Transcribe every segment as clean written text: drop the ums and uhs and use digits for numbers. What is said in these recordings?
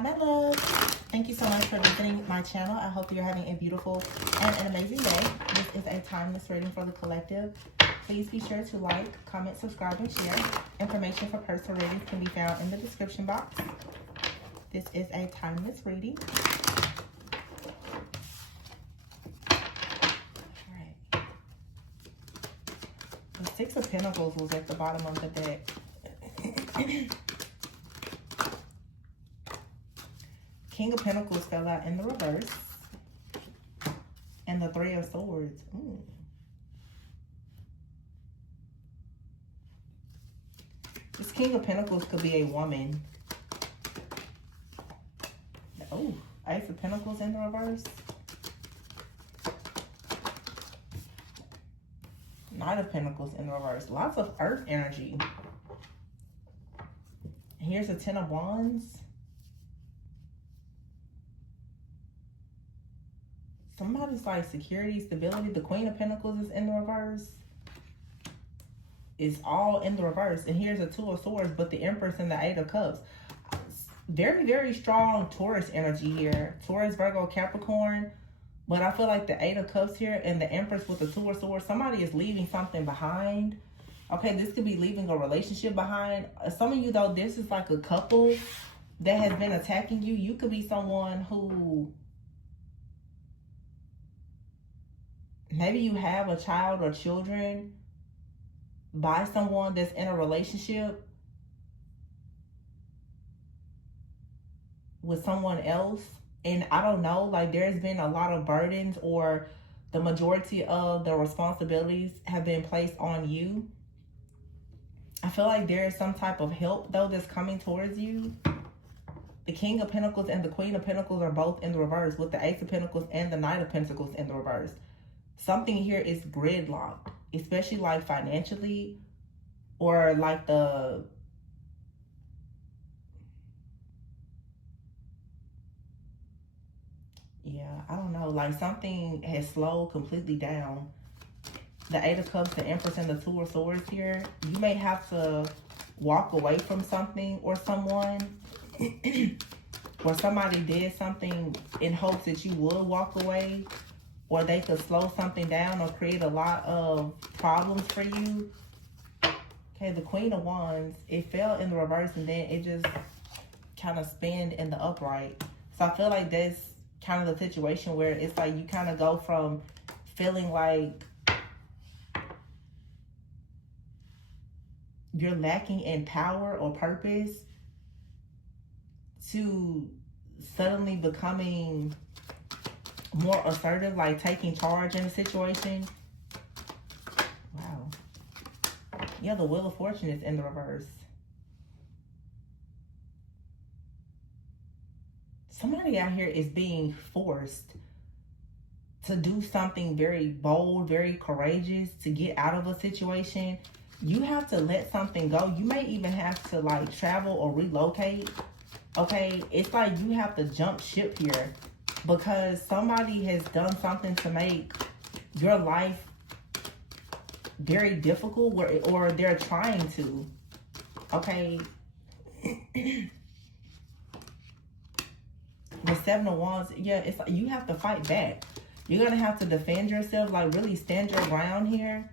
Hi, my love. Thank you so much for visiting my channel. I hope you're having a beautiful and an amazing day. This is a timeless reading for the collective. Please be sure to like, comment, subscribe, and share. Information for personal readings can be found in the description box. This is a timeless reading. Alright. The Six of Pentacles was at the bottom of the deck. King of Pentacles fell out in the reverse. And the Three of Swords. Ooh. This King of Pentacles could be a woman. Oh, Ace of Pentacles in the reverse. Knight of Pentacles in the reverse. Lots of earth energy. Here's a Ten of Wands. Somebody's like security, stability. The Queen of Pentacles is in the reverse. It's all in the reverse. And here's a Two of Swords, but the Empress and the Eight of Cups. Very, very strong Taurus energy here. Taurus, Virgo, Capricorn. But I feel like the Eight of Cups here and the Empress with the Two of Swords, somebody is leaving something behind. Okay, this could be leaving a relationship behind. Some of you, though, this is like a couple that has been attacking you. You could be someone who... maybe you have a child or children by someone that's in a relationship with someone else. And I don't know, like there's been a lot of burdens, or the majority of the responsibilities have been placed on you. I feel like there is some type of help though that's coming towards you. The King of Pentacles and the Queen of Pentacles are both in the reverse, with the Ace of Pentacles and the Knight of Pentacles in the reverse. Something here is gridlocked, especially like financially, or like the... yeah, I don't know. Like something has slowed completely down. The Eight of Cups, the Empress, and the Two of Swords here. You may have to walk away from something or someone. Or somebody did something in hopes that you would walk away. Or they could slow something down or create a lot of problems for you. Okay, the Queen of Wands, it fell in the reverse and then it just kind of spun in the upright. So I feel like that's kind of the situation where it's like you kind of go from feeling like you're lacking in power or purpose to suddenly becoming more assertive, like taking charge in a situation. Wow. Yeah, the Wheel of Fortune is in the reverse. Somebody out here is being forced to do something very bold, very courageous to get out of a situation. You have to let something go. You may even have to like travel or relocate. Okay, it's like you have to jump ship here, because somebody has done something to make your life very difficult, or they're trying to. Okay. The Seven of Wands, yeah, it's like you have to fight back. You're going to have to defend yourself, like really stand your ground here.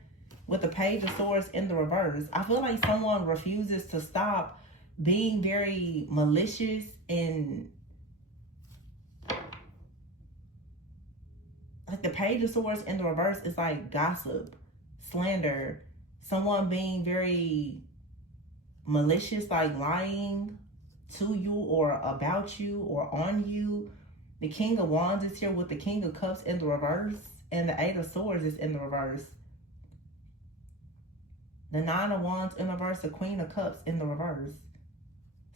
With the Page of Swords in the reverse, I feel like someone refuses to stop being very malicious and... like the Page of Swords in the reverse is like gossip, slander, someone being very malicious, like lying to you or about you or on you. The King of Wands is here with the King of Cups in the reverse, and the Eight of Swords is in the reverse. The Nine of Wands in the reverse, the Queen of Cups in the reverse.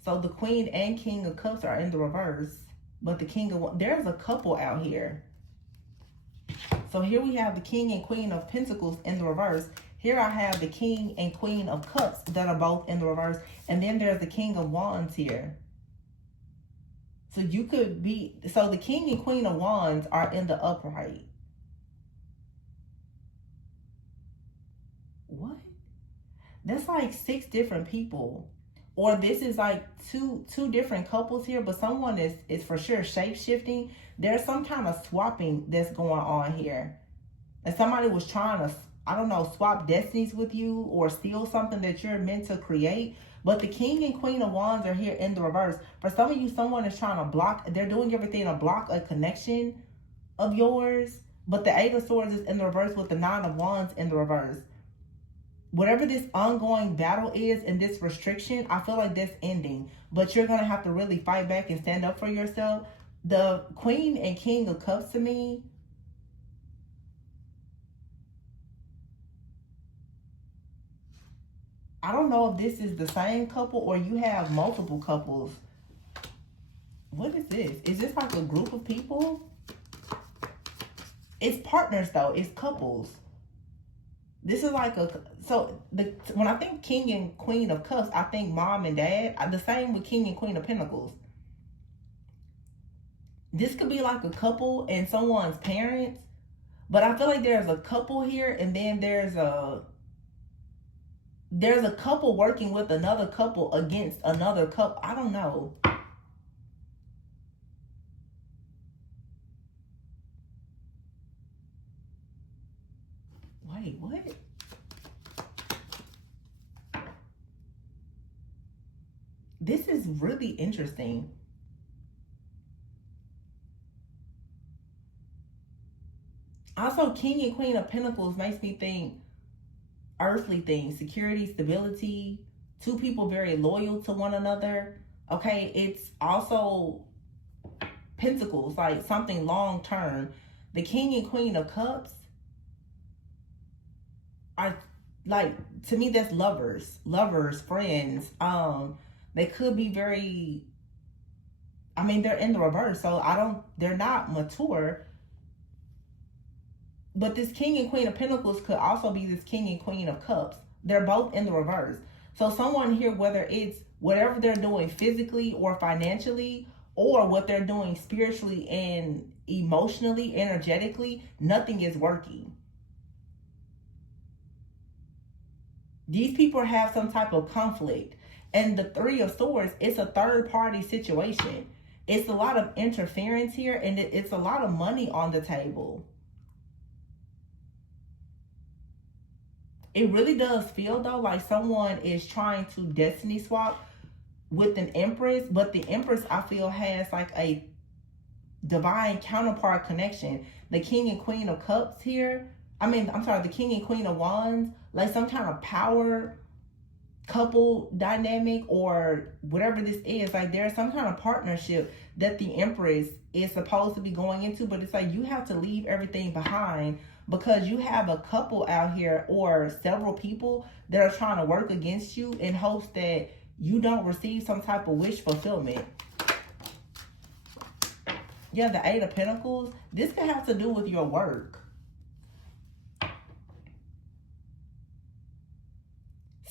So the Queen and King of Cups are in the reverse, but the King of Wands, there's a couple out here. So here we have the King and Queen of Pentacles in the reverse. Here I have the King and Queen of Cups that are both in the reverse. And then there's the King of Wands here. So you could be... so the King and Queen of Wands are in the upright. What? That's like 6 different people. or this is like two different couples here, but someone is for sure shape-shifting. There's some kind of swapping that's going on here. And somebody was trying to, I don't know, swap destinies with you or steal something that you're meant to create. But the King and Queen of Wands are here in the reverse. For some of you, someone is trying to block, they're doing everything to block a connection of yours. But the Eight of Swords is in the reverse with the Nine of Wands in the reverse. Whatever this ongoing battle is and this restriction, I feel like that's ending. But you're going to have to really fight back and stand up for yourself. The Queen and King of Cups to me, I don't know if this is the same couple or you have multiple couples. What is this? Is this like a group of people? It's partners though. It's couples. This is like a, so when I think King and Queen of Cups, I think mom and dad. The same with King and Queen of Pentacles. This could be like a couple and someone's parents. But I feel like there's a couple here and then there's a couple working with another couple against another couple. I don't know. Wait, what? This is really interesting. Also, King and Queen of Pentacles makes me think earthly things, security, stability, two people very loyal to one another. Okay, it's also Pentacles, like something long term. The King and Queen of Cups are like, to me, that's lovers, friends. They could be very, I mean, they're in the reverse, so they're not mature. But this King and Queen of Pentacles could also be this King and Queen of Cups. They're both in the reverse. So someone here, whether it's whatever they're doing physically or financially, or what they're doing spiritually and emotionally, energetically, nothing is working. These people have some type of conflict. And the Three of Swords, it's a third party situation. It's a lot of interference here, and it's a lot of money on the table. It really does feel though like someone is trying to destiny swap with an Empress, but the Empress I feel has like a divine counterpart connection. The King and Queen of Cups here, the King and Queen of Wands, like some kind of power couple dynamic or whatever this is. Like there's some kind of partnership that the Empress is supposed to be going into, but it's like you have to leave everything behind because you have a couple out here or several people that are trying to work against you in hopes that you don't receive some type of wish fulfillment. Yeah, the Eight of Pentacles, this could have to do with your work.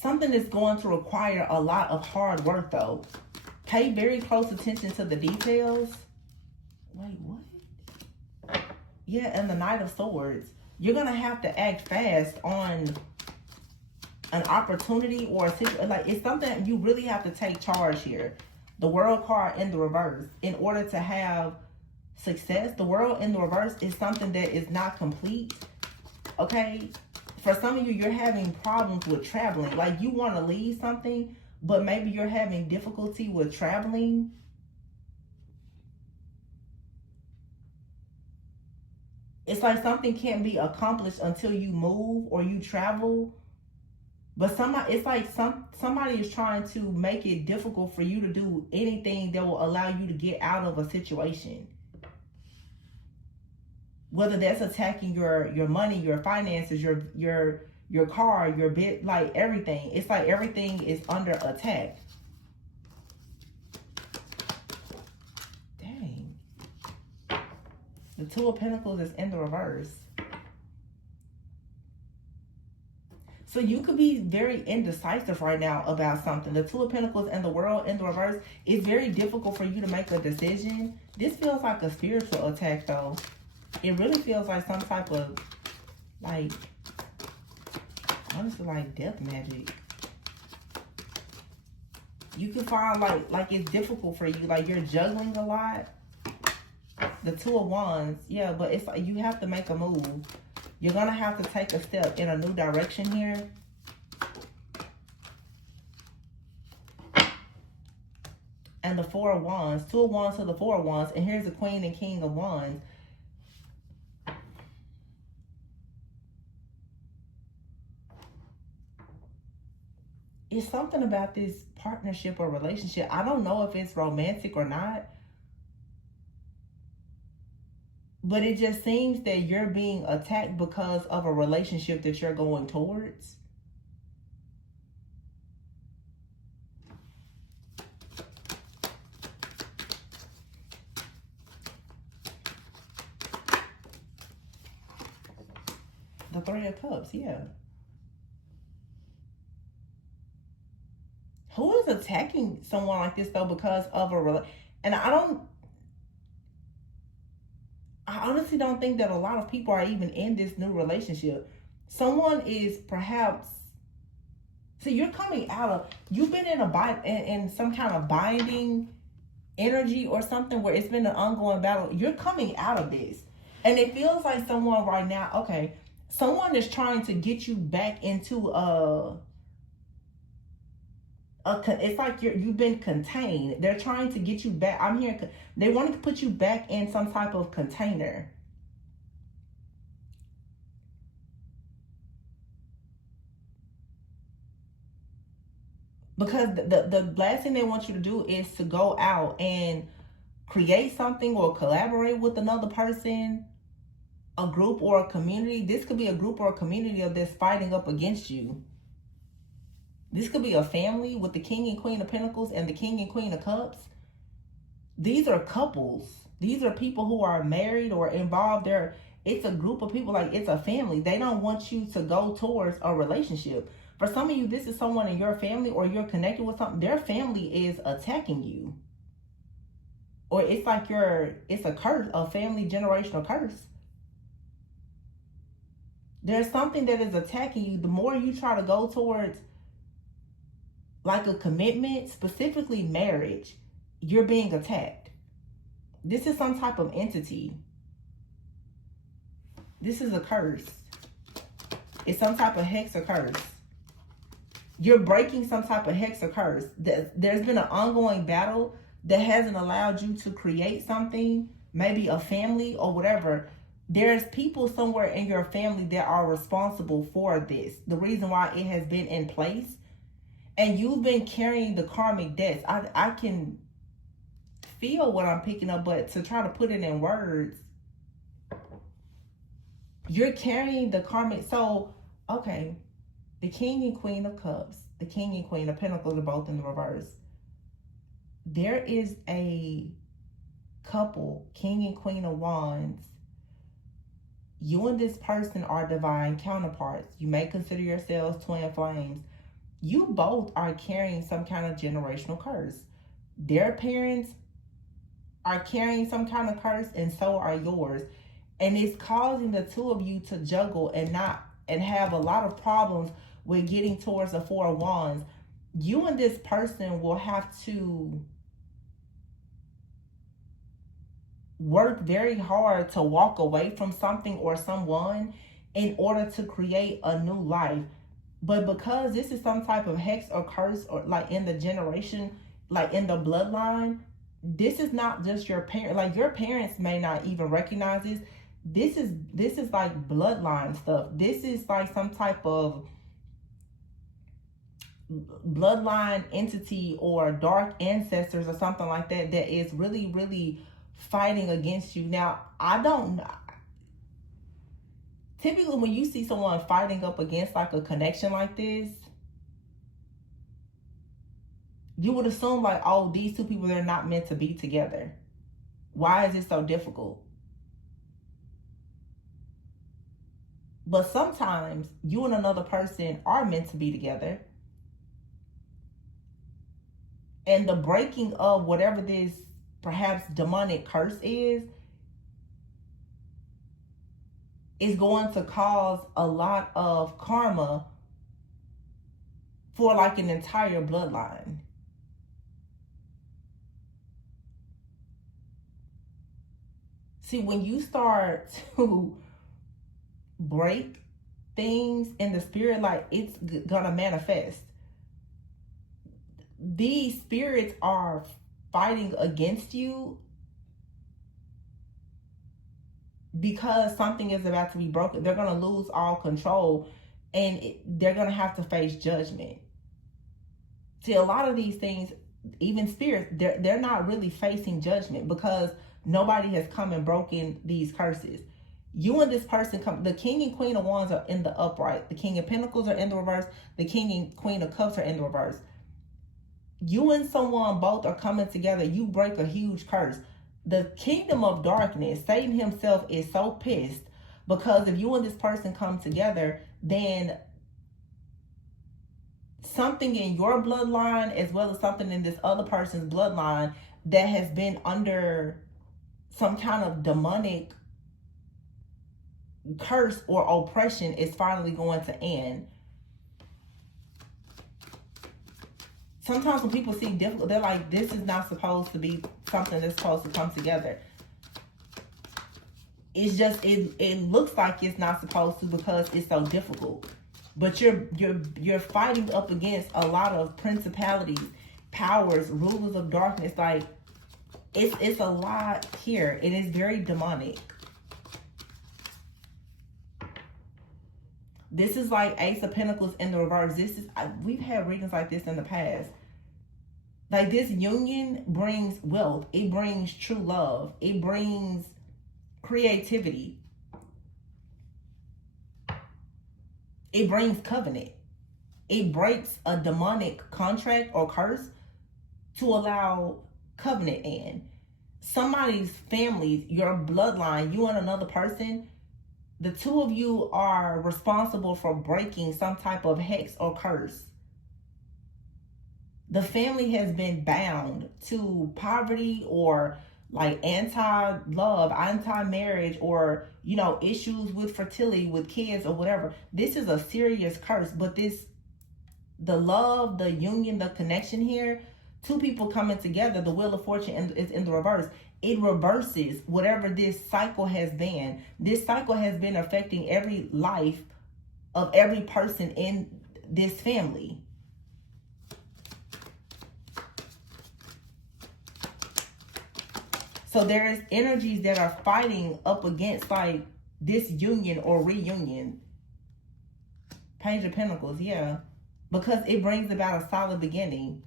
Something is going to require a lot of hard work though. Pay very close attention to the details. Wait, what? Yeah, and the Knight of Swords. You're going to have to act fast on an opportunity or a situation. Like, it's something you really have to take charge here. The World card in the reverse. In order to have success, the World in the reverse is something that is not complete. Okay? For some of you, you're having problems with traveling. Like, you want to leave something, but maybe you're having difficulty with traveling. It's like something can't be accomplished until you move or you travel. But it's like somebody is trying to make it difficult for you to do anything that will allow you to get out of a situation. Whether that's attacking your money, your finances, your car, your bit, like everything. It's like everything is under attack. Dang. The Two of Pentacles is in the reverse. So you could be very indecisive right now about something. The Two of Pentacles and the World in the reverse is very difficult for you to make a decision. This feels like a spiritual attack though. It really feels like some type of, like, honestly, like death magic. You can find like it's difficult for you, like you're juggling a lot. The Two of Wands, yeah, but it's like you have to make a move. You're gonna have to take a step in a new direction here. And the Four of Wands, Two of Wands to the Four of Wands, and here's the Queen and King of Wands. It's something about this partnership or relationship. I don't know if it's romantic or not, but it just seems that you're being attacked because of a relationship that you're going towards. The Three of Cups, yeah. Who is attacking someone like this, though, because of a and I honestly don't think that a lot of people are even in this new relationship. Someone is perhaps, so you're coming out of, you've been in some kind of binding energy or something where it's been an ongoing battle. You're coming out of this. And it feels like someone right now, okay, someone is trying to get you back into it's like you've been contained. They're trying to get you back. I'm here. They wanted to put you back in some type of container. Because the last thing they want you to do is to go out and create something or collaborate with another person, a group or a community. This could be a group or a community that's fighting up against you. This could be a family with the King and Queen of Pentacles and the King and Queen of Cups. These are couples. These are people who are married or involved. It's a group of people, like it's a family. They don't want you to go towards a relationship. For some of you, this is someone in your family or you're connected with something. Their family is attacking you. Or it's like it's a curse, a family generational curse. There's something that is attacking you. The more you try to go towards like a commitment, specifically marriage, you're being attacked. This is some type of entity. This is a curse. It's some type of hex or curse. You're breaking some type of hex or curse. There's been an ongoing battle that hasn't allowed you to create something, maybe a family or whatever. There's people somewhere in your family that are responsible for this. The reason why it has been in place. And you've been carrying the karmic debts. I can feel what I'm picking up, but to try to put it in words, you're carrying the karmic. So, okay, the King and Queen of Cups, the King and Queen of Pentacles are both in the reverse. There is a couple, King and Queen of Wands. You and this person are divine counterparts. You may consider yourselves twin flames. You both are carrying some kind of generational curse. Their parents are carrying some kind of curse, and so are yours. And it's causing the two of you to juggle and have a lot of problems with getting towards the Four of Wands. You and this person will have to work very hard to walk away from something or someone in order to create a new life. But because this is some type of hex or curse, or like in the generation, like in the bloodline, this is not just your parent. Like your parents may not even recognize this. This is like bloodline stuff. This is like some type of bloodline entity or dark ancestors or something like that that is really, really fighting against you. Now, I don't know. Typically, when you see someone fighting up against like a connection like this, you would assume like, oh, these two people, they're not meant to be together. Why is it so difficult? But sometimes you and another person are meant to be together. And the breaking of whatever this perhaps demonic curse is going to cause a lot of karma for like an entire bloodline. See, when you start to break things in the spirit, like, it's gonna manifest. These spirits are fighting against you because something is about to be broken. They're gonna lose all control, and they're gonna have to face judgment. See, a lot of these things, even spirits, they're not really facing judgment because nobody has come and broken these curses. You and this person come. The King and Queen of Wands are in the upright. The King of Pentacles are in the reverse. The King and Queen of Cups are in the reverse. You and someone both are coming together. You break a huge curse. The kingdom of darkness, Satan himself, is so pissed because if you and this person come together, then something in your bloodline as well as something in this other person's bloodline that has been under some kind of demonic curse or oppression is finally going to end. Sometimes when people see difficult, they're like, this is not supposed to be something that's supposed to come together. It's just, it looks like it's not supposed to because it's so difficult. But you're fighting up against a lot of principalities, powers, rulers of darkness. Like, it's a lot here. It is very demonic. This is like Ace of Pentacles in the reverse. We've had readings like this in the past. Like, this union brings wealth. It brings true love. It brings creativity. It brings covenant. It breaks a demonic contract or curse to allow covenant in. Somebody's family, your bloodline, you and another person, the two of you are responsible for breaking some type of hex or curse. The family has been bound to poverty or like anti-love, anti-marriage, or, you know, issues with fertility with kids or whatever. This is a serious curse, but the love, the union, the connection here, two people coming together, the Wheel of Fortune is in the reverse. It reverses whatever this cycle has been. This cycle has been affecting every life of every person in this family. So there is energies that are fighting up against like this union or reunion. Page of Pentacles, yeah. Because it brings about a solid beginning.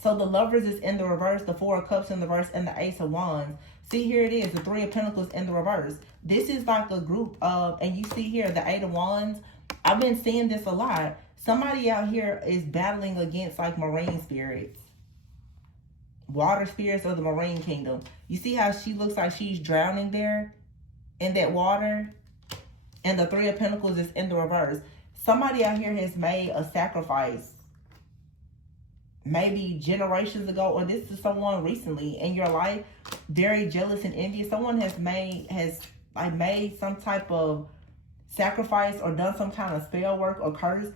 So the Lovers is in the reverse, the Four of Cups in the reverse, and the Ace of Wands. See, here it is, the Three of Pentacles in the reverse. This is like a group of, and you see here, the Eight of Wands. I've been seeing this a lot. Somebody out here is battling against like marine spirits. Water spirits of the marine kingdom. You see how she looks like she's drowning there in that water? And the Three of Pentacles is in the reverse. Somebody out here has made a sacrifice. Maybe generations ago, or this is someone recently in your life, very jealous and envious. Someone has made some type of sacrifice or done some kind of spell work or curse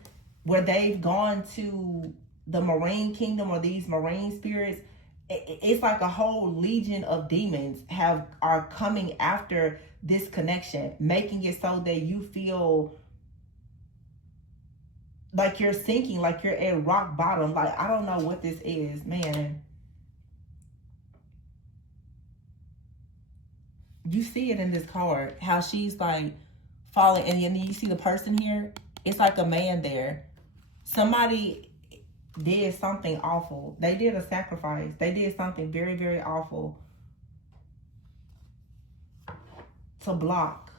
where they've gone to the marine kingdom or these marine spirits. It's like a whole legion of demons are coming after this connection, making it so that you feel like you're sinking, like you're at rock bottom. Like, I don't know what this is, man. You see it in this card, how she's like falling, and then you see the person here. It's like a man there. Somebody did something awful. They did a sacrifice. They did something very, very awful to block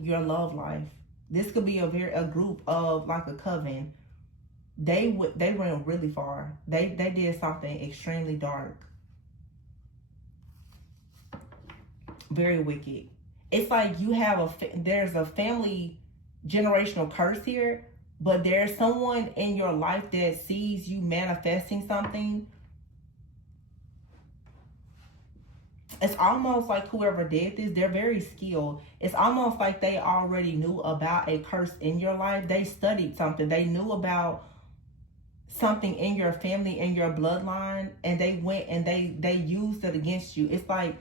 your love life. This could be a group of like a coven. They went really far. They did something extremely dark. Very wicked. It's like you have there's a family generational curse here, but there's someone in your life that sees you manifesting something. It's almost like whoever did this, they're very skilled. It's almost like they already knew about a curse in your life. They studied something. They knew about something in your family, in your bloodline, and they went and they used it against you. It's like,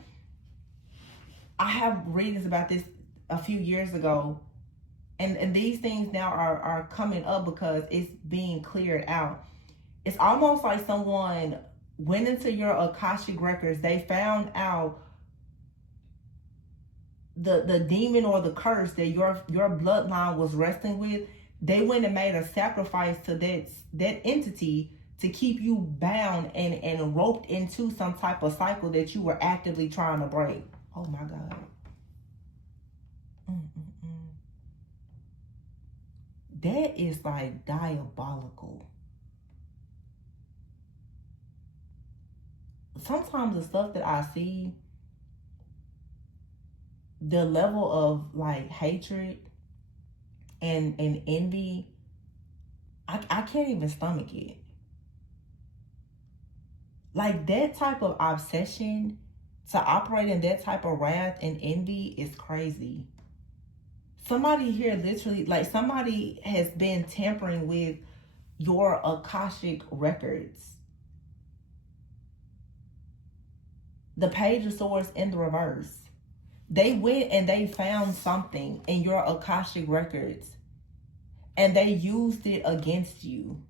I have readings about this a few years ago, and these things now are coming up because it's being cleared out. It's almost like someone went into your Akashic records. They found out the demon or the curse that your bloodline was wrestling with. They went and made a sacrifice to that entity to keep you bound and roped into some type of cycle that you were actively trying to break. Oh my God. That is like diabolical. Sometimes the stuff that I see, the level of like hatred and envy, I can't even stomach it. Like, that type of obsession, to operate in that type of wrath and envy is crazy. Somebody here literally, like, somebody has been tampering with your Akashic records. The Page of Swords in the reverse. They went and they found something in your Akashic records and they used it against you.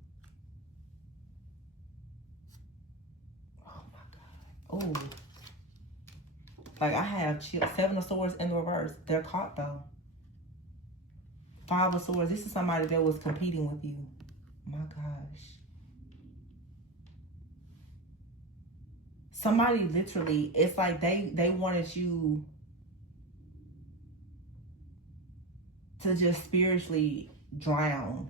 Oh my God. Oh. Like, I have Seven of Swords in the reverse. They're caught though. Five of Swords. This is somebody that was competing with you. My gosh. Somebody literally, it's like they wanted you to just spiritually drown.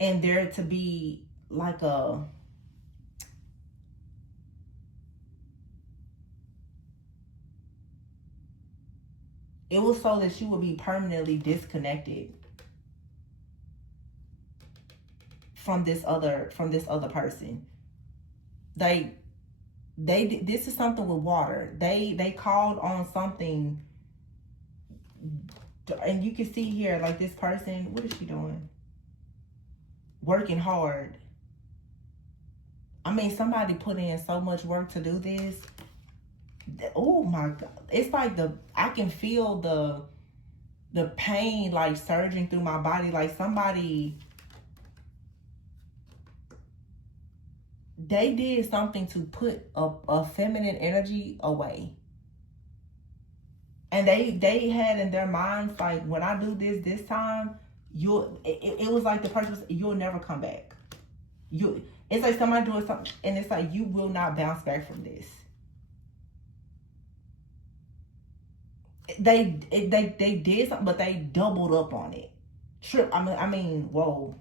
And there to be like a... It was so that you would be permanently disconnected from this other person. This is something with water. They called on something, and you can see here, like, this person, what is she doing? Working hard. I mean, somebody put in so much work to do this. Oh my God. It's like I can feel the pain like surging through my body. Like, somebody, they did something to put a feminine energy away. And they had in their minds, like, when I do this time, it was like the person was, you'll never come back. It's like somebody doing something, and it's like, you will not bounce back from this. They did something, but they doubled up on it. I mean, whoa.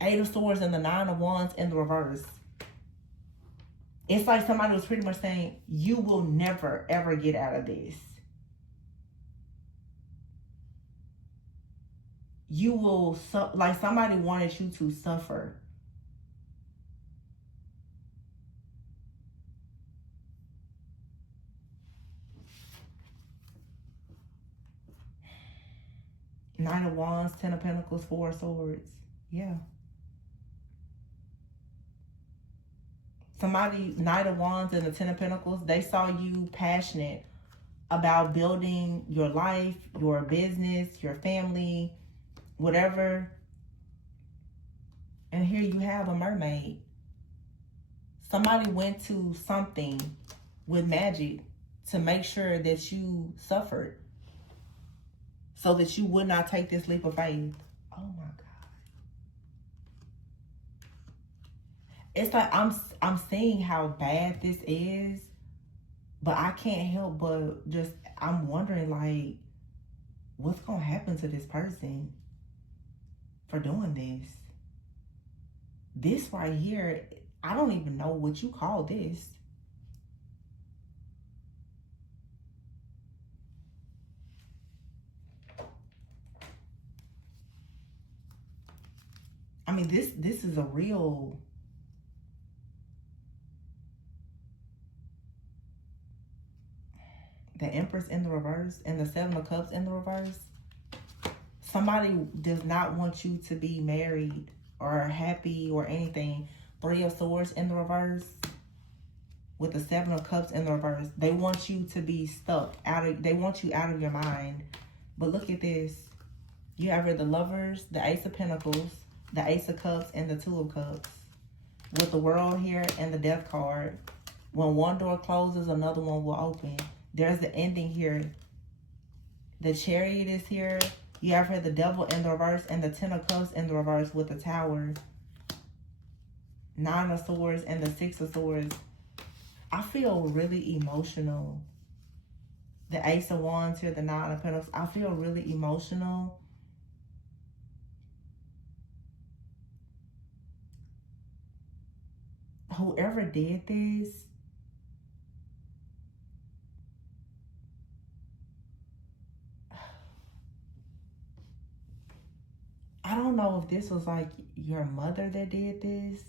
Eight of Swords and the Nine of Wands in the reverse. It's like somebody was pretty much saying, you will never, ever get out of this. You will, like, somebody wanted you to suffer. Nine of Wands, Ten of Pentacles, Four of Swords. Yeah. Somebody, Knight of Wands and the Ten of Pentacles, they saw you passionate about building your life, your business, your family, whatever. And here you have a mermaid. Somebody went to something with magic to make sure that you suffered, so that you would not take this leap of faith. Oh my God. It's like I'm seeing how bad this is, but I can't help but just, I'm wondering, like, what's going to happen to this person for doing this? This right here, I don't even know what you call this. I mean, this is a real... The Empress in the reverse and the Seven of Cups in the reverse. Somebody does not want you to be married or happy or anything. Three of Swords in the reverse with the Seven of Cups in the reverse. They want you to be stuck they want you out of your mind. But look at this. You have here the Lovers, the Ace of Pentacles, the Ace of Cups, and the Two of Cups. With the World here and the Death card. When one door closes, another one will open. There's the ending here. The Chariot is here. You have here the Devil in the reverse and the Ten of Cups in the reverse with the Tower. Nine of Swords and the Six of Swords. I feel really emotional. The Ace of Wands here, the Nine of Pentacles. I feel really emotional. Whoever did this, I don't know if this was like your mother that did this.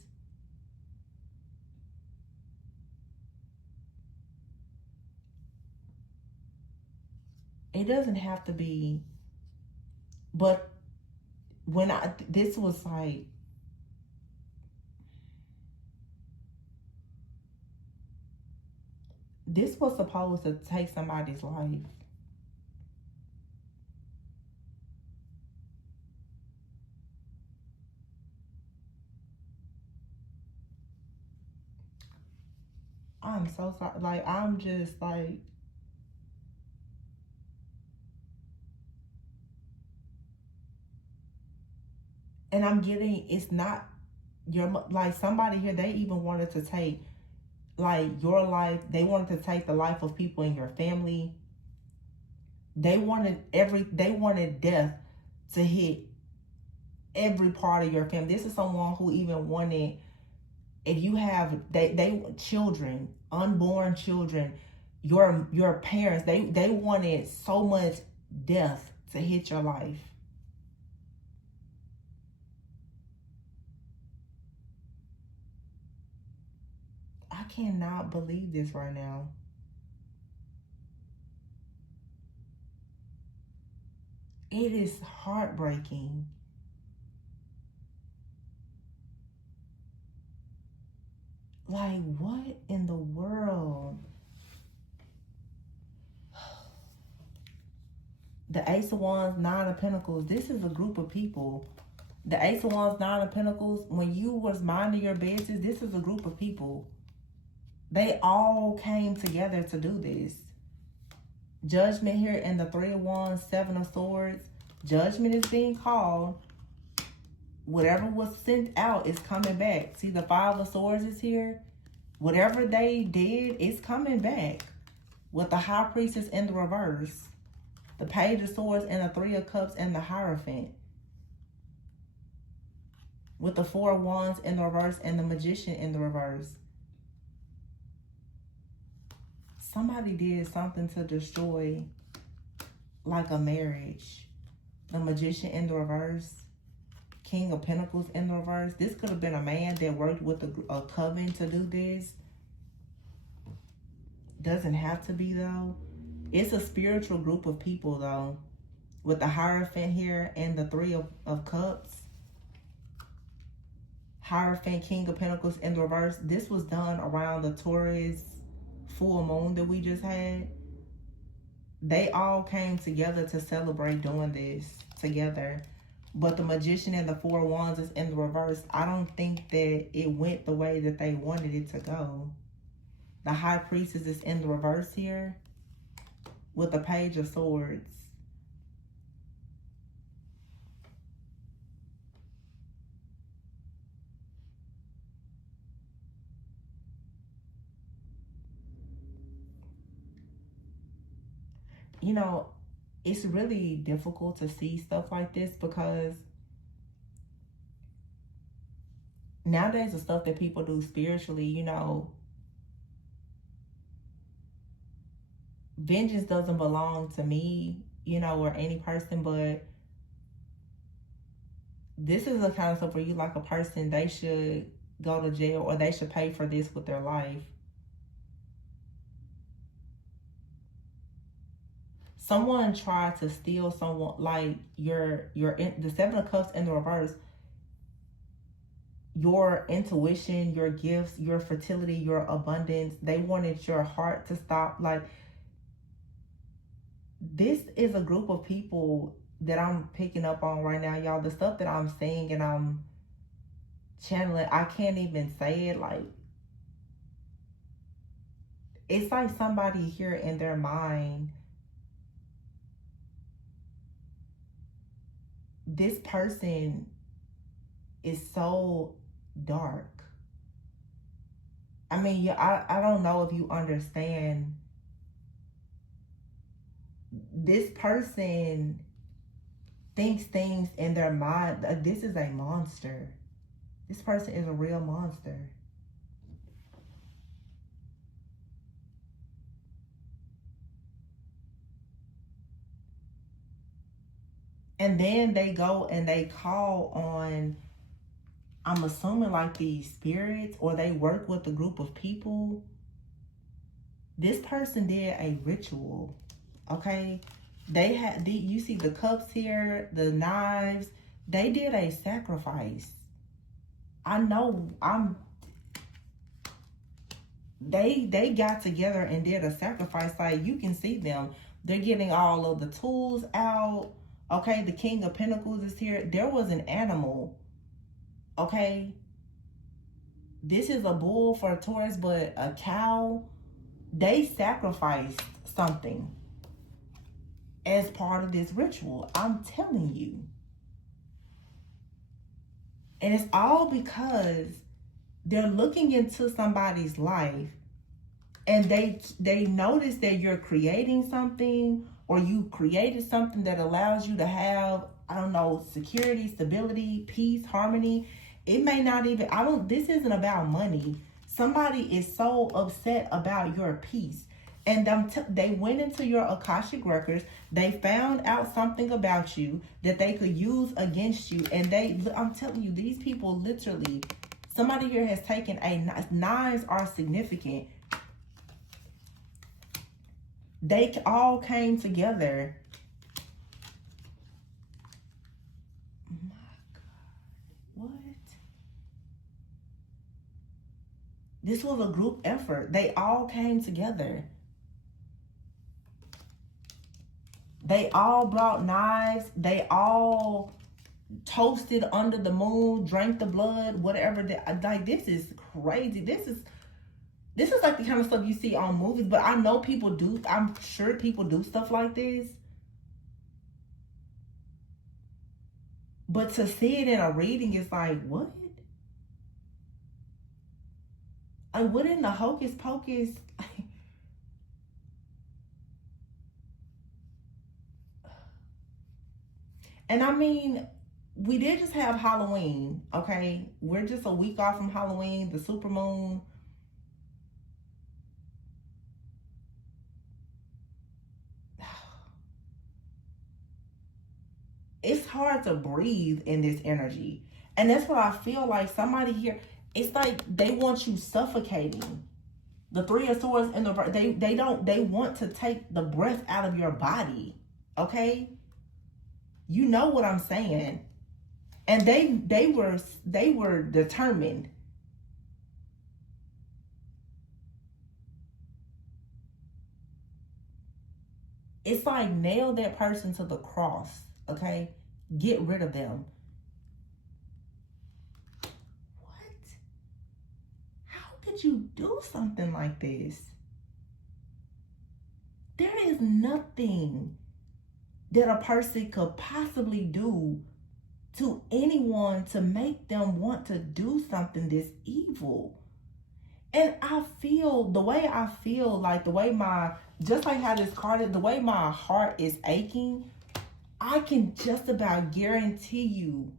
It doesn't have to be, but when this was like, this was supposed to take somebody's life. I'm so sorry. Like, I'm just like, and I'm getting, it's not your, like somebody here, they even wanted to take like your life. They wanted to take the life of people in your family. They wanted death to hit every part of your family. This is someone who even wanted, if you have they children, unborn children, your parents, they wanted so much death to hit your life. I cannot believe this right now. It is heartbreaking. Like, what in the world? The Ace of Wands, Nine of Pentacles. This is a group of people. The Ace of Wands, Nine of Pentacles. When you was minding your business, this is a group of people. They all came together to do this. Judgment here and the Three of Wands, Seven of Swords. Judgment is being called. Whatever was sent out is coming back. See, the Five of Swords is here. Whatever they did is coming back. With the High Priestess in the reverse. The Page of Swords and the Three of Cups and the Hierophant. With the Four of Wands in the reverse and the Magician in the reverse. Somebody did something to destroy like a marriage. The Magician in the reverse. King of Pentacles in the reverse. This could have been a man that worked with a coven to do this. Doesn't have to be though. It's a spiritual group of people though. With the Hierophant here and the Three of Cups. Hierophant, King of Pentacles in the reverse. This was done around the Taurus full moon that we just had. They all came together to celebrate doing this together. But the Magician and the Four of Wands is in the reverse. I don't think that it went the way that they wanted it to go. The High Priestess is in the reverse here with the Page of Swords. You know, it's really difficult to see stuff like this because nowadays the stuff that people do spiritually, you know, vengeance doesn't belong to me, you know, or any person, but this is the kind of stuff where you like a person, they should go to jail or they should pay for this with their life. Someone tried to steal someone, like the Seven of Cups in the reverse. your intuition, your gifts, your fertility, your abundance. They wanted your heart to stop. Like, this is a group of people that I'm picking up on right now, y'all. The stuff that I'm saying and I'm channeling, I can't even say it. Like, it's like somebody here in their mind, this person is so dark. I mean, yeah, I don't know if you understand. This person thinks things in their mind. This is a monster. This person is a real monster. And then they go and they call on, I'm assuming, like these spirits, or they work with a group of people. This person did a ritual, okay? They had, you see the cups here, the knives. They did a sacrifice. I know, they got together and did a sacrifice. Like, you can see them. They're getting all of the tools out. Okay, the King of Pentacles is here. There was an animal. Okay. This is a bull for a Taurus, but a cow. They sacrificed something as part of this ritual. I'm telling you. And it's all because they're looking into somebody's life, and they notice that you're creating something, or you created something that allows you to have, I don't know, security, stability, peace, harmony. It may not even, this isn't about money. Somebody is so upset about your peace. And they went into your Akashic records. They found out something about you that they could use against you. And I'm telling you, these people literally, somebody here has taken knives are significant. They all came together. My God, what? This was a group effort. They all came together. They all brought knives. They all toasted under the moon, drank the blood, whatever. Like, this is crazy. This is like the kind of stuff you see on movies, but I know people do. I'm sure people do stuff like this. But to see it in a reading is like, what? Like, what in the hocus pocus? And I mean, we did just have Halloween, okay? We're just a week off from Halloween, the supermoon. It's hard to breathe in this energy. And that's what I feel like. Somebody here, it's like they want you suffocating. The Three of Swords and they want to take the breath out of your body. Okay? You know what I'm saying. And they were determined. It's like, nail that person to the cross. Okay? Get rid of them. What? How could you do something like this? There is nothing that a person could possibly do to anyone to make them want to do something this evil. And I feel, the way I feel, like the way just like how this card is, the way my heart is aching, I can just about guarantee you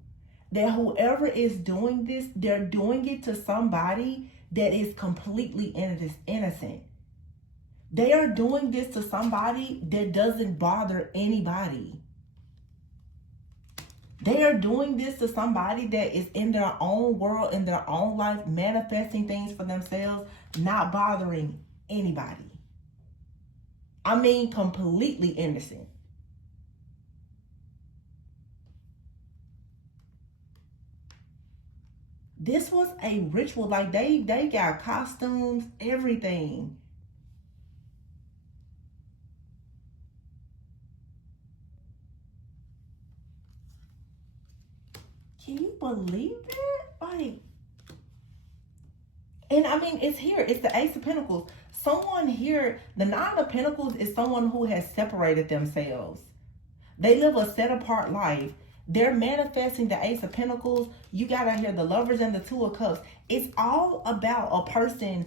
that whoever is doing this, they're doing it to somebody that is completely innocent. They are doing this to somebody that doesn't bother anybody. They are doing this to somebody that is in their own world, in their own life, manifesting things for themselves, not bothering anybody. I mean, completely innocent. This was a ritual. Like they got costumes, everything. Can you believe that? Like, and I mean, it's here. It's the Ace of Pentacles. Someone here, the Nine of Pentacles is someone who has separated themselves. They live a set apart life. They're manifesting the Ace of Pentacles. You got out here the Lovers and the Two of Cups. It's all about a person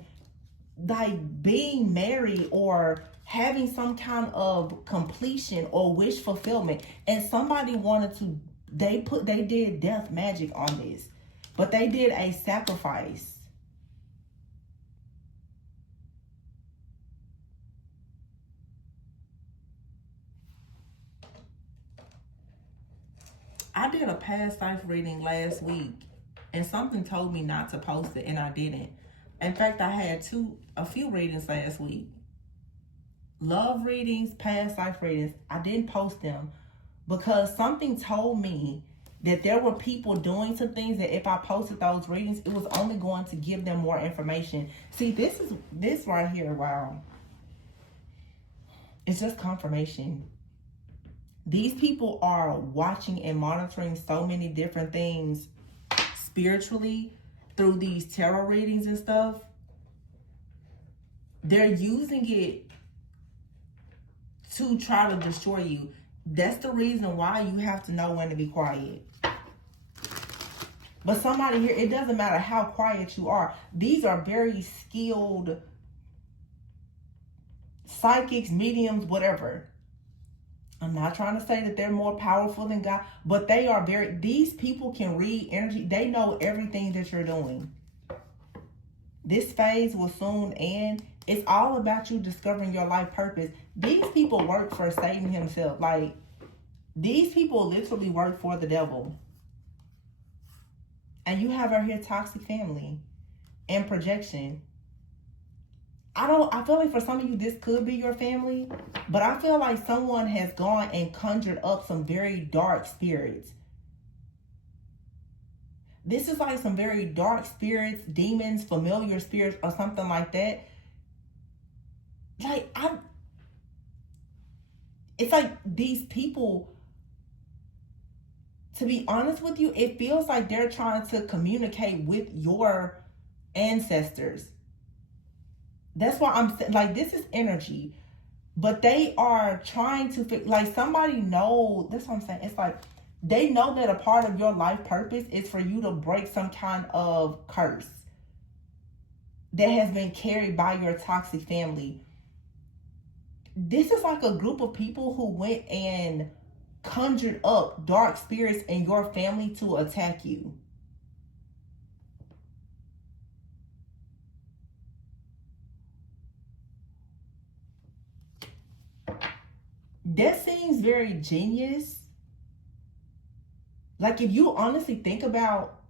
like being married or having some kind of completion or wish fulfillment. And somebody wanted to, they did death magic on this. But they did a sacrifice. I did a past life reading last week and something told me not to post it and I didn't. In fact, I had a few readings last week. Love readings, past life readings. I didn't post them because something told me that there were people doing some things that if I posted those readings, it was only going to give them more information. See, this right here, wow. It's just confirmation. These people are watching and monitoring so many different things spiritually through these tarot readings and stuff. They're using it to try to destroy you. That's the reason why you have to know when to be quiet. But somebody here, it doesn't matter how quiet you are. These are very skilled psychics, mediums, whatever. I'm not trying to say that they're more powerful than God, but they are these people can read energy. They know everything that you're doing. This phase will soon end. It's all about you discovering your life purpose. These people work for Satan himself. Like, these people literally work for the devil. And you have out here toxic family and projection. I feel like for some of you, this could be your family, but I feel like someone has gone and conjured up some very dark spirits. This is like some very dark spirits, demons, familiar spirits, or something like that. Like, it's like these people, to be honest with you, it feels like they're trying to communicate with your ancestors. That's why I'm like, this is energy, but they are trying to like somebody know. That's what I'm saying. It's like they know that a part of your life purpose is for you to break some kind of curse that has been carried by your toxic family. This is like a group of people who went and conjured up dark spirits in your family to attack you. That seems very genius. Like, if you honestly think about,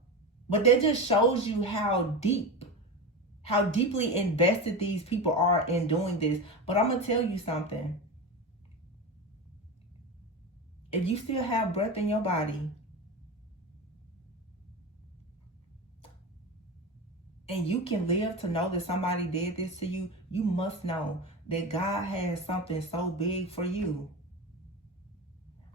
but that just shows you how deeply invested these people are in doing this. But I'm going to tell you something. If you still have breath in your body, and you can live to know that somebody did this to you, you must know that God has something so big for you.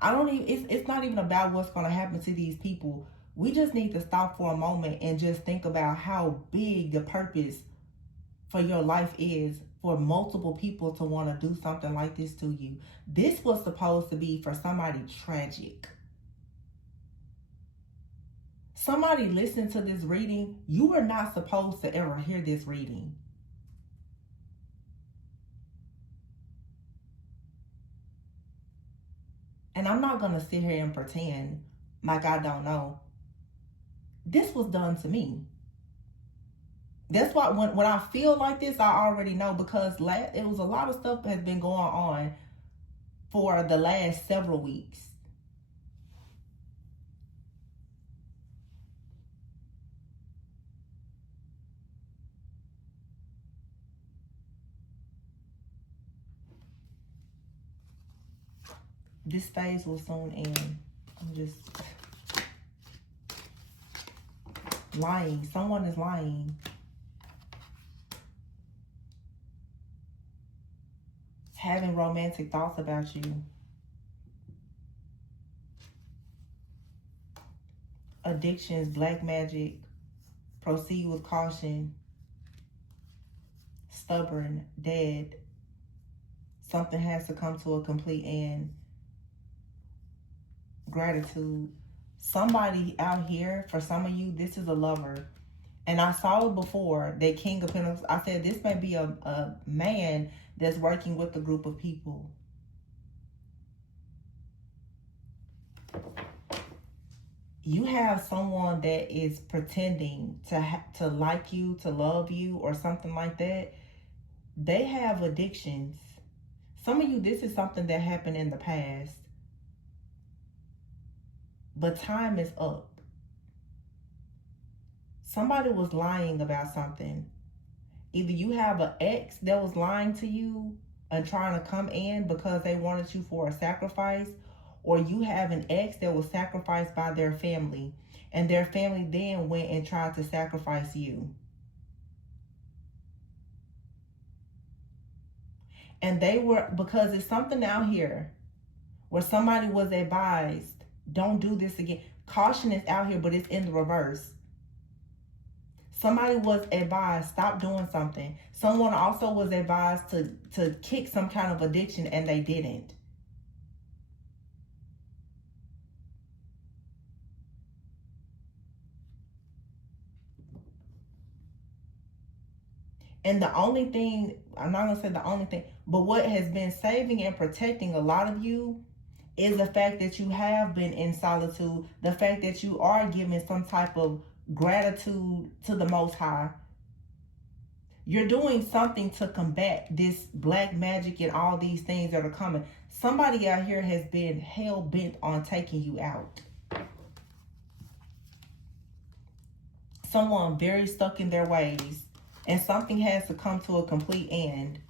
It's not even about what's going to happen to these people. We just need to stop for a moment and just think about how big the purpose for your life is for multiple people to want to do something like this to you. This was supposed to be for somebody tragic. Somebody listening to this reading, you were not supposed to ever hear this reading. And I'm not going to sit here and pretend like I don't know. This was done to me. That's why when I feel like this, I already know, because it was a lot of stuff that has been going on for the last several weeks. This phase will soon end. Lying. Someone is lying. Having romantic thoughts about you. Addictions, black magic. Proceed with caution. Stubborn, dead. Something has to come to a complete end. Gratitude. Somebody out here, for some of you, this is a lover. And I saw it before, that King of Pentacles. I said this may be a man that's working with a group of people. You have someone that is pretending to like you, to love you, or something like that. They have addictions. Some of you, this is something that happened in the past. But time is up. Somebody was lying about something. Either you have an ex that was lying to you and trying to come in because they wanted you for a sacrifice, or you have an ex that was sacrificed by their family, and their family then went and tried to sacrifice you. And they were, because it's something out here where somebody was advised, don't do this again. Caution is out here, but it's in the reverse. Somebody was advised, stop doing something. Someone also was advised to kick some kind of addiction, and they didn't. And the only thing, I'm not going to say the only thing, but what has been saving and protecting a lot of you is the fact that you have been in solitude, the fact that you are giving some type of gratitude to the Most High. You're doing something to combat this black magic and all these things that are coming. Somebody out here has been hell-bent on taking you out. Someone very stuck in their ways. And something has to come to a complete end.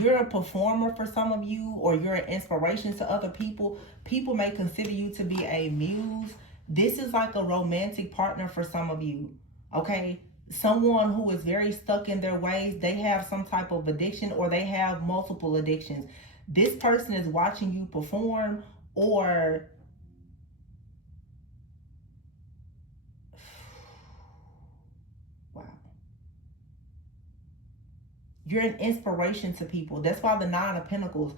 You're a performer for some of you, or you're an inspiration to other people. People may consider you to be a muse. This is like a romantic partner for some of you, okay? Someone who is very stuck in their ways. They have some type of addiction, or they have multiple addictions. This person is watching you perform, or you're an inspiration to people. That's why the Nine of Pentacles,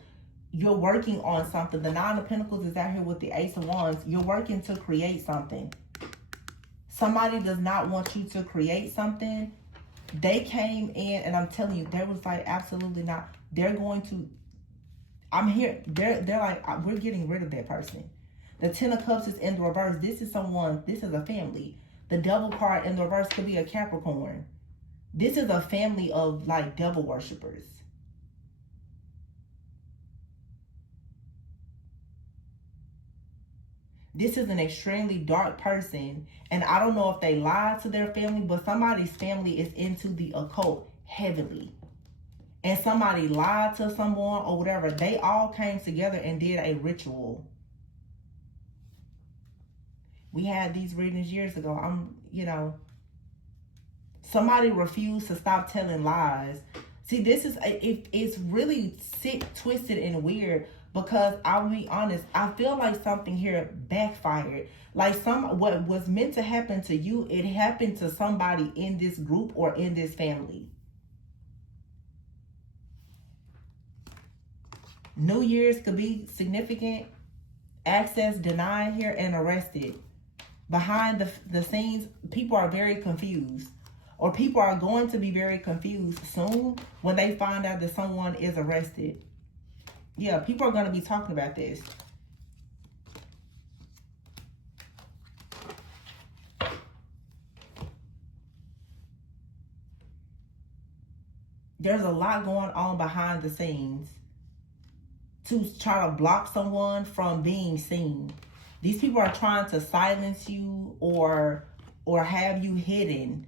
you're working on something. The Nine of Pentacles is out here with the Ace of Wands. You're working to create something. Somebody does not want you to create something. They came in, and I'm telling you, there was like, absolutely not. They're going to, I'm here. They're like, we're getting rid of that person. The Ten of Cups is in the reverse. This is someone, this is a family. The Devil card in the reverse could be a Capricorn. This is a family of like devil worshippers. This is an extremely dark person. And I don't know if they lied to their family, but somebody's family is into the occult heavily. And somebody lied to someone or whatever. They all came together and did a ritual. We had these readings years ago. Somebody refused to stop telling lies. See, this is, it's really sick, twisted, and weird, because I'll be honest, I feel like something here backfired. Like what was meant to happen to you, it happened to somebody in this group or in this family. New Year's could be significant. Access denied here and arrested. Behind the scenes, people are very confused. Or people are going to be very confused soon when they find out that someone is arrested. Yeah, people are going to be talking about this. There's a lot going on behind the scenes to try to block someone from being seen. These people are trying to silence you or have you hidden.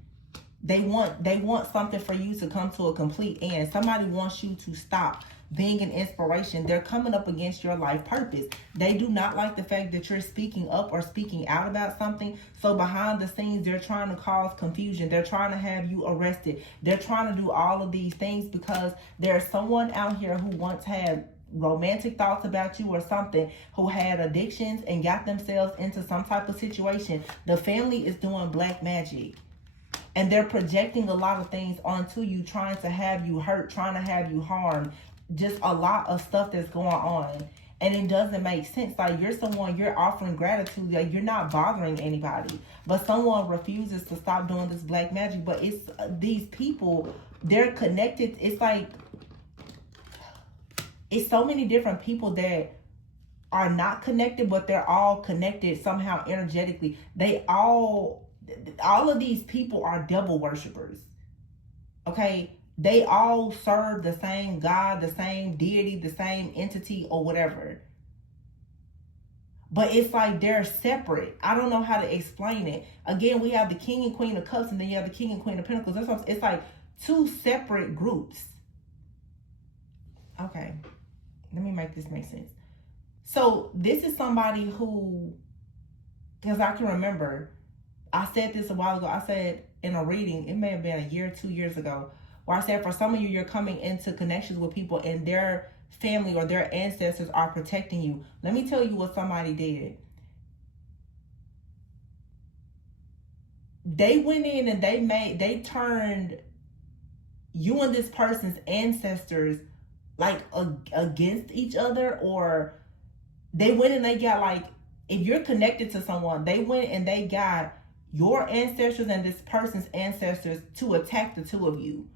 They want something for you to come to a complete end. Somebody wants you to stop being an inspiration. They're coming up against your life purpose. They do not like the fact that you're speaking up or speaking out about something. So behind the scenes, they're trying to cause confusion. They're trying to have you arrested. They're trying to do all of these things because there's someone out here who once had romantic thoughts about you or something, who had addictions and got themselves into some type of situation. The family is doing black magic. And they're projecting a lot of things onto you, trying to have you hurt, trying to have you harmed. Just a lot of stuff that's going on. And it doesn't make sense. Like, you're someone, you're offering gratitude. Like, you're not bothering anybody. But someone refuses to stop doing this black magic. But it's these people, they're connected. It's like, it's so many different people that are not connected, but they're all connected somehow energetically. All of these people are devil worshipers. Okay? They all serve the same God, the same deity, the same entity or whatever. But it's like they're separate. I don't know how to explain it. Again, we have the King and Queen of Cups, and then you have the King and Queen of Pentacles. It's like two separate groups. Okay. Let me make this make sense. So this is somebody who, because I can remember, I said this a while ago. I said in a reading, it may have been a year, 2 years ago, where I said for some of you, you're coming into connections with people and their family or their ancestors are protecting you. Let me tell you what somebody did. They went in and they turned you and this person's ancestors like against each other, or they went and they got, like, if you're connected to someone, they went and they got your ancestors and this person's ancestors to attack the two of you.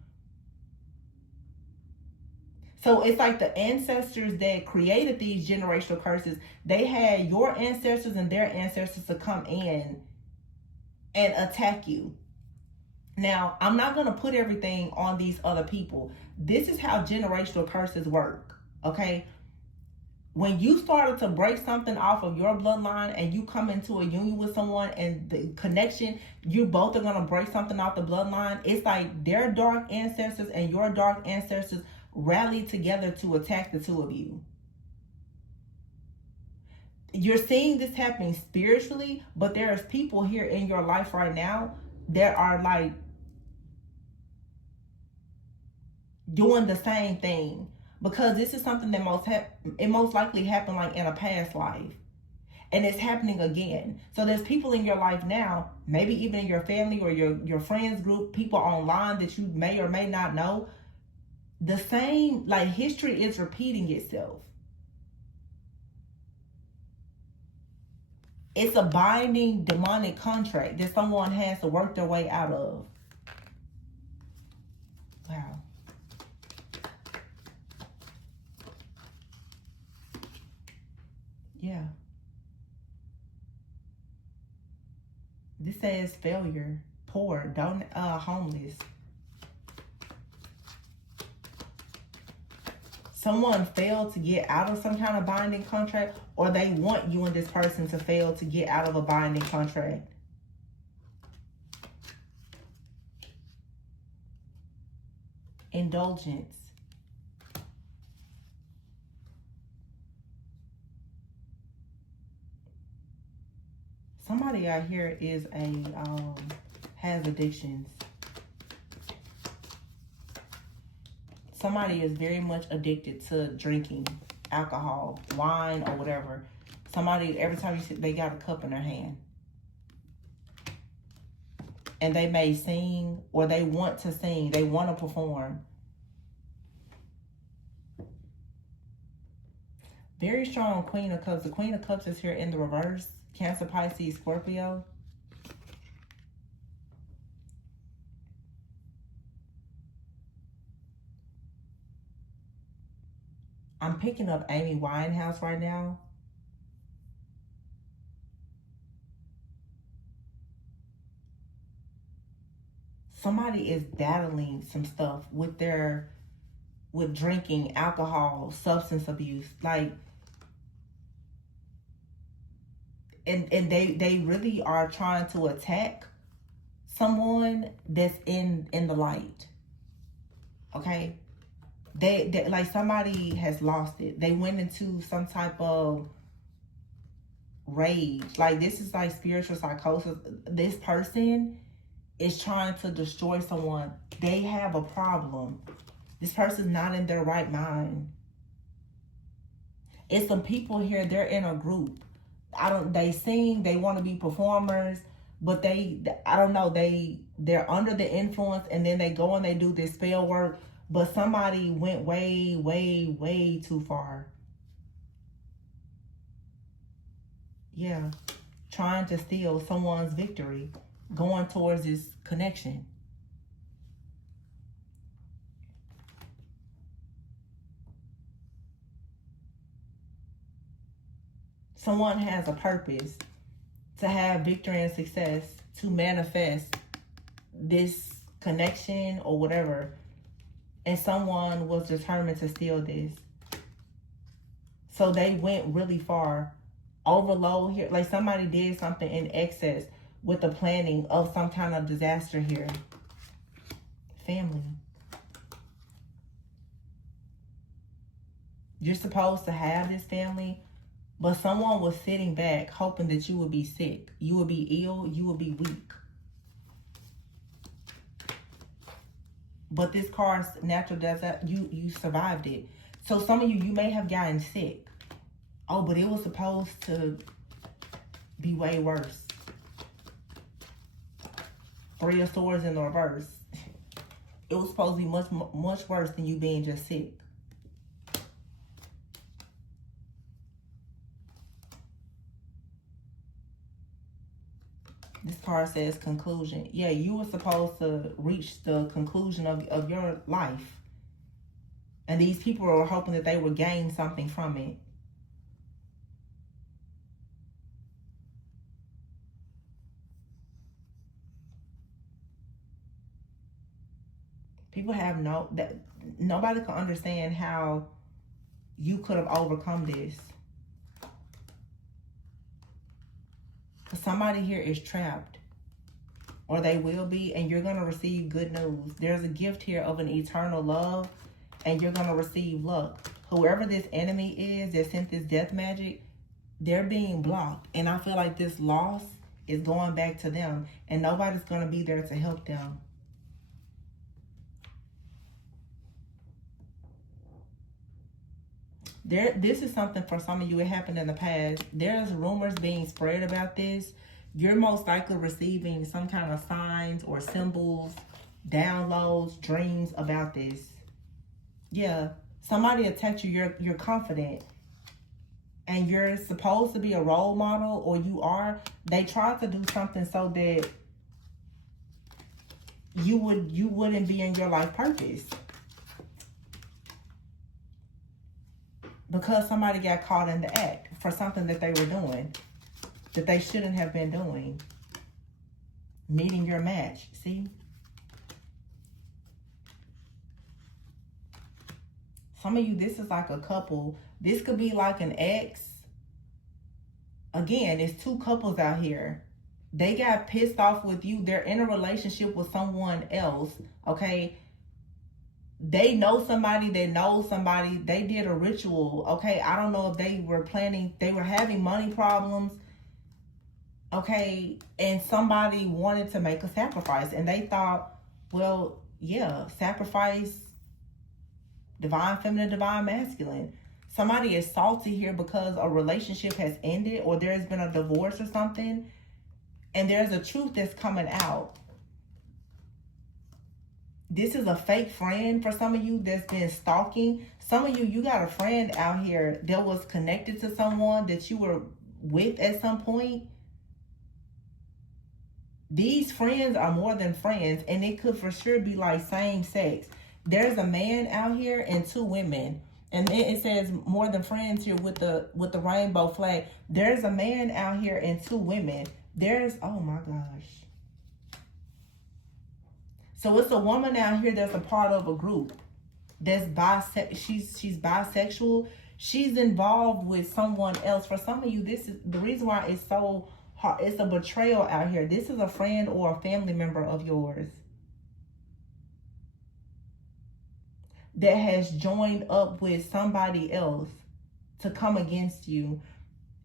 So it's like the ancestors that created these generational curses, they had your ancestors and their ancestors to come in and attack you. Now, I'm not going to put everything on these other people. This is how generational curses work, okay? When you started to break something off of your bloodline and you come into a union with someone and the connection, you both are going to break something off the bloodline. It's like their dark ancestors and your dark ancestors rallied together to attack the two of you. You're seeing this happening spiritually, but there's people here in your life right now that are like doing the same thing, because this is something that most likely happened like in a past life, and it's happening again. So there's people in your life now, maybe even in your family or your friends group, people online that you may or may not know. The same, like, history is repeating itself. It's a binding demonic contract that someone has to work their way out of. Wow. Yeah. This says failure, poor, homeless. Someone failed to get out of some kind of binding contract, or they want you and this person to fail to get out of a binding contract. Indulgence. Somebody out here is has addictions. Somebody is very much addicted to drinking alcohol, wine, or whatever. Somebody, every time you sit, they got a cup in their hand. And they may sing, or they want to sing. They want to perform. Very strong Queen of Cups. The Queen of Cups is here in the reverse. Cancer, Pisces, Scorpio. I'm picking up Amy Winehouse right now. Somebody is battling some stuff with drinking, alcohol, substance abuse. Like, and they really are trying to attack someone that's in the light. Okay? They like somebody has lost it. They went into some type of rage. Like, this is like spiritual psychosis. This person is trying to destroy someone. They have a problem. This person's not in their right mind. It's some people here, they're in a group. They sing, they want to be performers, but they're under the influence, and then they go and they do this spell work, but somebody went way, way, way too far. Yeah. Trying to steal someone's victory, going towards this connection. Someone has a purpose to have victory and success, to manifest this connection or whatever. And someone was determined to steal this. So they went really far. Overload here. Like, somebody did something in excess with the planning of some kind of disaster here. Family. You're supposed to have this family, but someone was sitting back hoping that you would be sick. You would be ill. You would be weak. But this card's natural desert, you survived it. So some of you may have gotten sick. Oh, but it was supposed to be way worse. Three of Swords in the reverse. It was supposed to be much, much worse than you being just sick. This card says conclusion. Yeah, you were supposed to reach the conclusion of your life. And these people were hoping that they would gain something from it. People have nobody can understand how you could have overcome this. Somebody here is trapped, or they will be, and you're going to receive good news. There's a gift here of an eternal love, and you're going to receive luck. Whoever this enemy is that sent this death magic, they're being blocked. And I feel like this loss is going back to them, and nobody's going to be there to help them. This is something for some of you. It happened in the past. There's rumors being spread about this. You're most likely receiving some kind of signs or symbols, downloads, dreams about this. Yeah, somebody attacked you. You're confident, and you're supposed to be a role model, or you are. They tried to do something so that you wouldn't be in your life purpose. Because somebody got caught in the act for something that they were doing that they shouldn't have been doing. Meeting your match. See? Some of you, this is like a couple. This could be like an ex. Again, it's two couples out here. They got pissed off with you. They're in a relationship with someone else. Okay? They know somebody that knows somebody. They did a ritual. Okay, I don't know if they were planning. They were having money problems. Okay, and somebody wanted to make a sacrifice. And they thought, well, yeah, sacrifice divine feminine, divine masculine. Somebody is salty here because a relationship has ended, or there's been a divorce or something. And there's a truth that's coming out. This is a fake friend for some of you that's been stalking. Some of you, you got a friend out here that was connected to someone that you were with at some point. These friends are more than friends, and it could for sure be like same sex. There's a man out here and two women. And then it says more than friends here with the rainbow flag. There's a man out here and two women. There's, oh my gosh. So it's a woman out here that's a part of a group that's she's bisexual. She's involved with someone else. For some of you, this is the reason why it's so It's a betrayal out here. This is a friend or a family member of yours that has joined up with somebody else to come against you.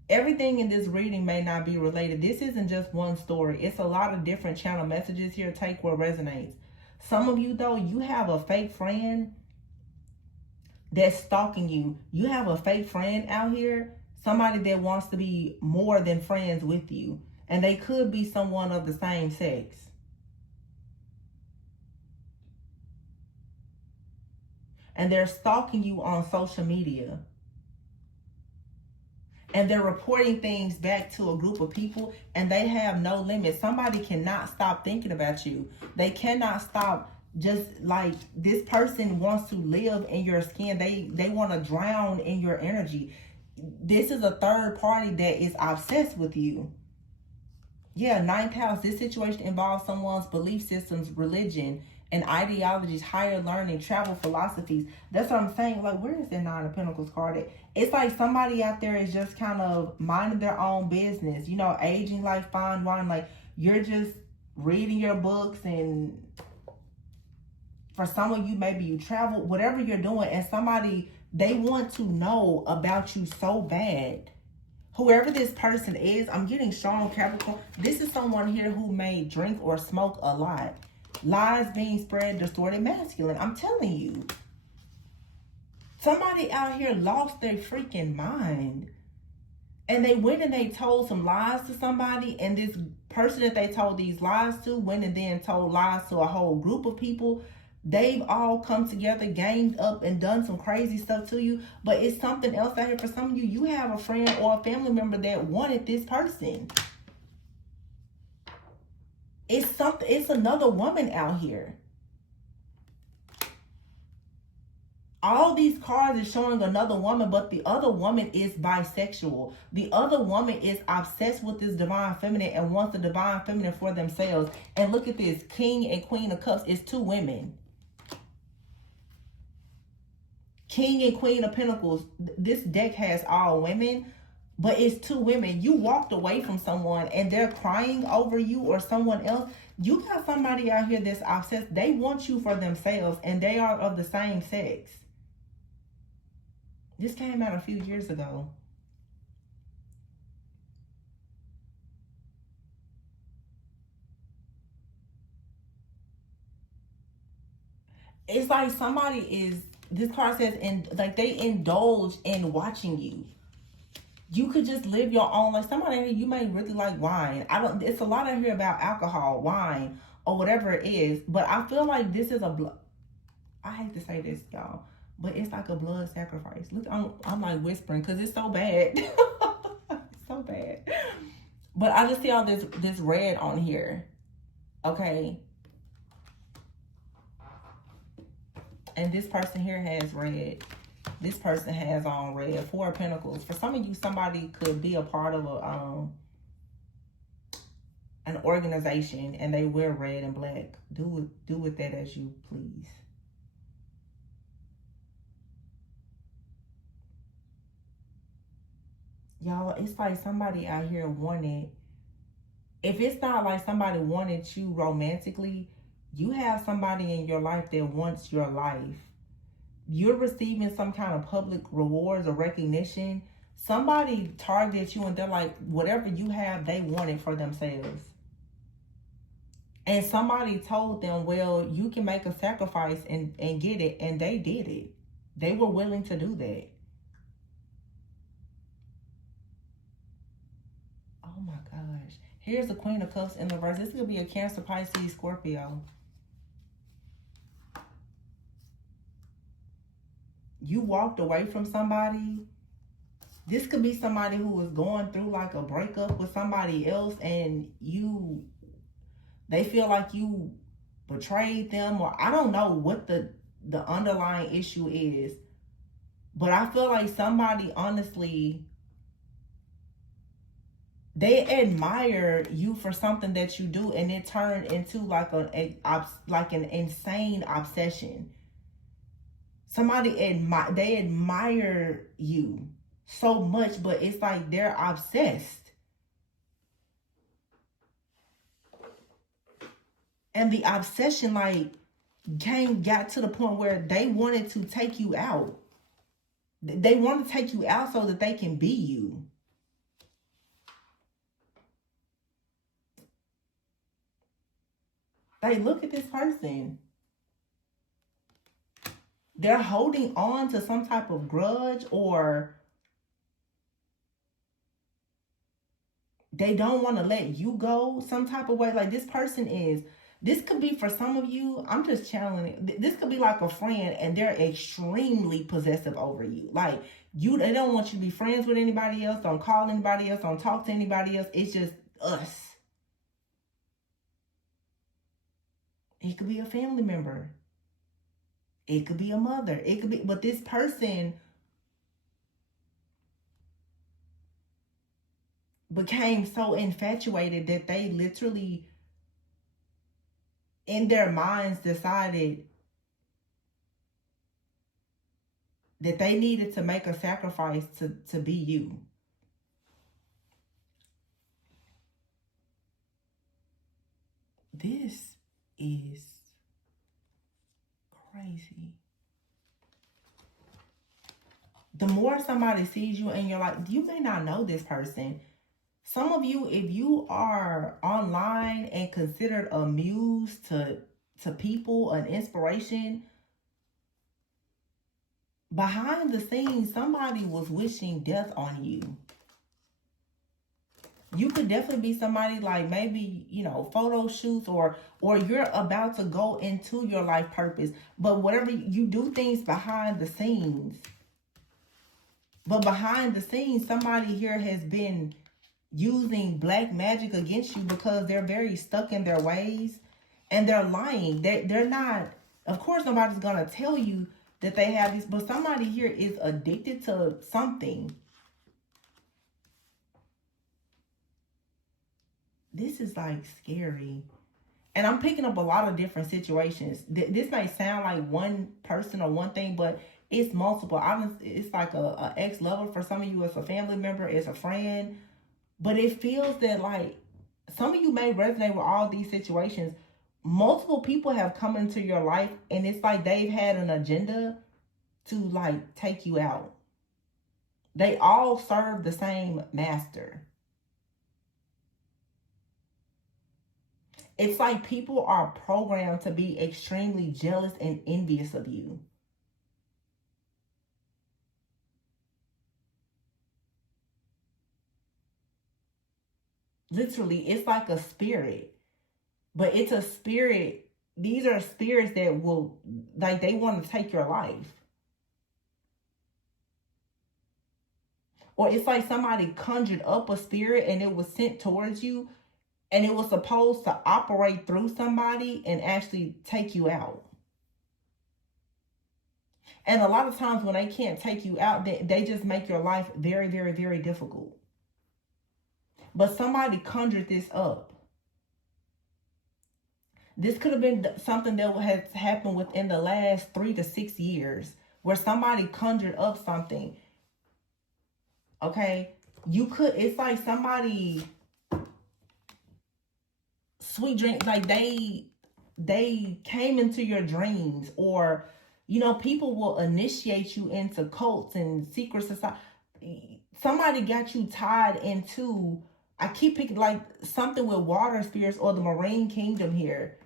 Everything in this reading may not be related. This isn't just one story. It's a lot of different channel messages here. Take what resonates. Some of you, though, you have a fake friend that's stalking you. You have a fake friend out here, somebody that wants to be more than friends with you. And they could be someone of the same sex. And they're stalking you on social media. And they're reporting things back to a group of people, and they have no limit. Somebody cannot stop thinking about you. They cannot stop. Just like this person wants to live in your skin. They want to drown in your energy. This is a third party that is obsessed with you. Yeah, 9th house. This situation involves someone's belief systems, religion, and ideologies, higher learning, travel philosophies. That's what I'm saying. Like, where is the 9 of Pentacles card at? It's like somebody out there is just kind of minding their own business. You know, aging like fine wine. Like, you're just reading your books, and for some of you, maybe you travel, whatever you're doing, and somebody, they want to know about you so bad. Whoever this person is, I'm getting strong Capricorn. This is someone here who may drink or smoke a lot. Lies being spread, distorted masculine. I'm telling you. Somebody out here lost their freaking mind. And they went and they told some lies to somebody. And this person that they told these lies to went and then told lies to a whole group of people. They've all come together, ganged up, and done some crazy stuff to you. But it's something else out here for some of you. You have a friend or a family member that wanted this person. It's another woman out here. All these cards is showing another woman, but the other woman is bisexual. The other woman is obsessed with this divine feminine and wants the divine feminine for themselves. And look at this, King and Queen of Cups is 2 women. King and Queen of Pentacles, this deck has all women, but it's 2 women. You walked away from someone and they're crying over you or someone else. You got somebody out here that's obsessed. They want you for themselves, and they are of the same sex. This came out a few years ago. It's like somebody is, this card says, and like they indulge in watching you. You could just live your own life. Somebody here, you may really like wine. It's a lot out here about alcohol, wine, or whatever it is. But I feel like this is I hate to say this, y'all, but it's like a blood sacrifice. Look, I'm like whispering because it's so bad. It's so bad. But I just see all this red on here. Okay. And this person here has red. This person has on red. 4 of Pentacles. For some of you, somebody could be a part of an organization and they wear red and black. Do with that as you please. Y'all, it's like somebody out here wanted, if it's not like somebody wanted you romantically, you have somebody in your life that wants your life. You're receiving some kind of public rewards or recognition. Somebody targets you and they're like, whatever you have, they want it for themselves. And somebody told them, well, you can make a sacrifice and get it. And they did it. They were willing to do that. Oh my gosh. Here's the Queen of Cups in reverse. This could be a Cancer, Pisces, Scorpio. You walked away from somebody. This could be somebody who was going through like a breakup with somebody else, and they feel like you betrayed them, or I don't know what the underlying issue is. But I feel like somebody, honestly, they admire you for something that you do, and it turned into like an insane obsession. Somebody they admire you so much, but it's like they're obsessed. And the obsession, like, got to the point where they wanted to take you out. They want to take you out so that they can be you. Like, look at this person. They're holding on to some type of grudge, or they don't want to let you go some type of way. Like, this person is, this could be for some of you, I'm just channeling it. This could be like a friend and they're extremely possessive over you. Like, they don't want you to be friends with anybody else. Don't call anybody else. Don't talk to anybody else. It's just us. It could be a family member. It could be a mother. It could be, but this person became so infatuated that they literally, in their minds, decided that they needed to make a sacrifice to be you. This is crazy. The more somebody sees you and you're like, you may not know this person. Some of you, if you are online and considered a muse to people, an inspiration, behind the scenes, somebody was wishing death on you. You could definitely be somebody, like, maybe, you know, photo shoots, or you're about to go into your life purpose. But whatever, you do things behind the scenes. But behind the scenes, somebody here has been using black magic against you because they're very stuck in their ways and they're lying. They're not, of course, nobody's going to tell you that they have this, but somebody here is addicted to something. This is like scary. And I'm picking up a lot of different situations. This may sound like one person or one thing, but it's multiple. It's like a ex-lover. For some of you, it's a family member, it's a friend. But it feels that, like, some of you may resonate with all these situations. Multiple people have come into your life, and it's like they've had an agenda to, like, take you out. They all serve the same master. It's like people are programmed to be extremely jealous and envious of you. Literally, it's like a spirit. But it's a spirit. These are spirits that will, like, they want to take your life. Or it's like somebody conjured up a spirit and it was sent towards you. And it was supposed to operate through somebody and actually take you out. And a lot of times when they can't take you out, they just make your life very, very, very difficult. But somebody conjured this up. This could have been something that has happened within the last 3 to 6 years, where somebody conjured up something. Okay? It's like somebody, sweet dreams, like they came into your dreams, or, you know, people will initiate you into cults and secret society. Somebody got you tied into, I keep picking, like, something with water spirits or the marine kingdom here.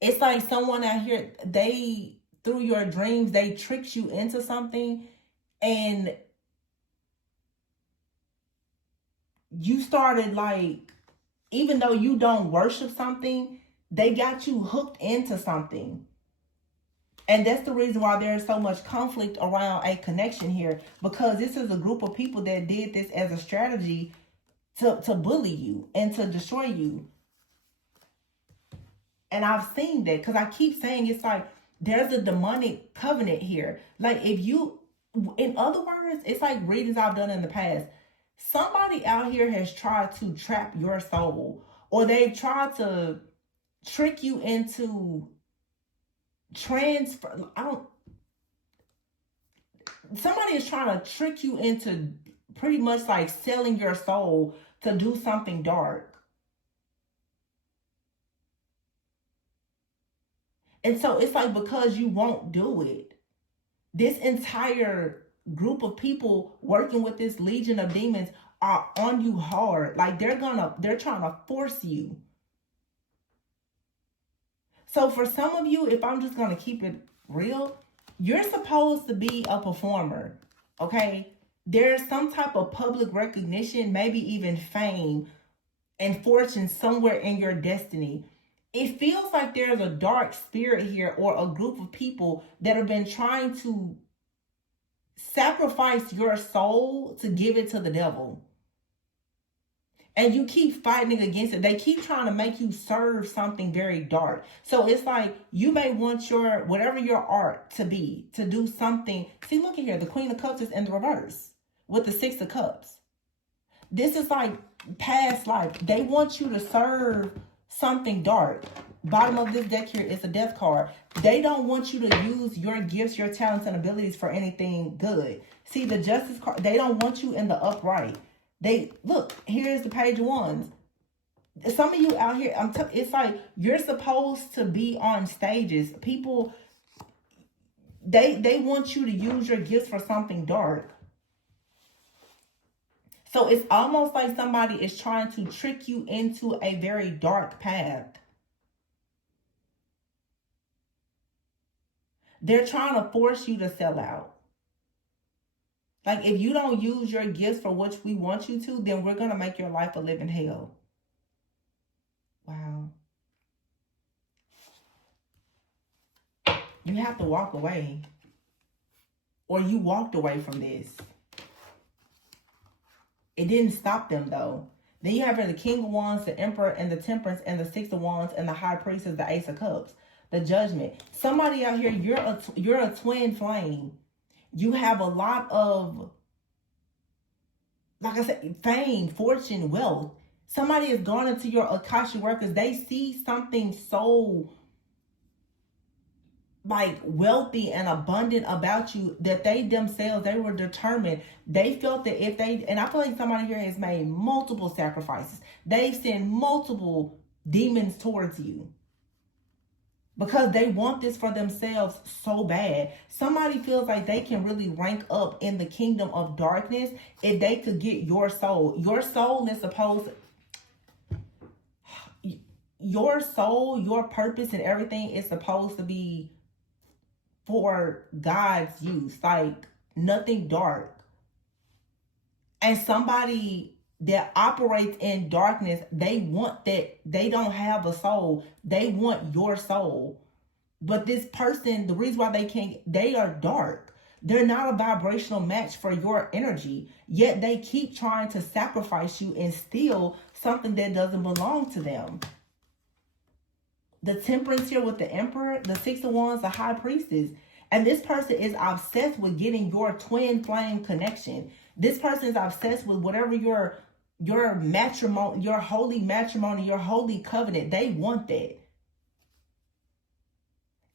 It's like someone out here, through your dreams, they tricked you into something, and you started, like, even though you don't worship something, they got you hooked into something. And that's the reason why there's so much conflict around a connection here, because this is a group of people that did this as a strategy to bully you and to destroy you. And I've seen that, because I keep saying, it's like there's a demonic covenant here. Like, if you, in other words, it's like readings I've done in the past. Somebody out here has tried to trap your soul, or they've tried to trick you into transfer. Somebody is trying to trick you into pretty much like selling your soul to do something dark. And so it's like, because you won't do it, this entire group of people working with this legion of demons are on you hard. Like they're trying to force you. So for some of you, if I'm just gonna keep it real, you're supposed to be a performer, okay? There's some type of public recognition, maybe even fame and fortune somewhere in your destiny. It feels like there's a dark spirit here, or a group of people that have been trying to sacrifice your soul to give it to the devil. And you keep fighting against it. They keep trying to make you serve something very dark. So it's like you may want your, whatever your art to be, to do something. See, look at here. The Queen of Cups is in the reverse with the Six of Cups. This is like past life. They want you to serve something dark. Bottom of this deck here is a death card. They don't want you to use your gifts, your talents, and abilities for anything good. See, the Justice card, they don't want you in the upright. They look, here's the Page of Wands. Some of you out here, it's like you're supposed to be on stages. People, they want you to use your gifts for something dark. So it's almost like somebody is trying to trick you into a very dark path. They're trying to force you to sell out. Like, if you don't use your gifts for what we want you to, then we're going to make your life a living hell. Wow. You have to walk away. Or you walked away from this. It didn't stop them, though. Then you have here the King of Wands, the Emperor, and the Temperance, and the Six of Wands, and the High Priestess, the Ace of Cups, the Judgment. Somebody out here, you're a twin flame. You have a lot of, like I said, fame, fortune, wealth. Somebody has gone into your Akashic records. They see something so like wealthy and abundant about you that they themselves, they were determined. They felt that if they, and I feel like somebody here has made multiple sacrifices. They've sent multiple demons towards you because they want this for themselves so bad. Somebody feels like they can really rank up in the kingdom of darkness if they could get your soul. Your soul is supposed, your soul, your purpose and everything is supposed to be for God's use, like nothing dark. And somebody that operates in darkness, they want that. They don't have a soul. They want your soul. But this person, the reason why they can't, they are dark. They're not a vibrational match for your energy. Yet they keep trying to sacrifice you and steal something that doesn't belong to them. The Temperance here with the Emperor, the Six of Wands, the High Priestess. And this person is obsessed with getting your twin flame connection. This person is obsessed with whatever your matrimony, your holy matrimony, your holy covenant. They want that.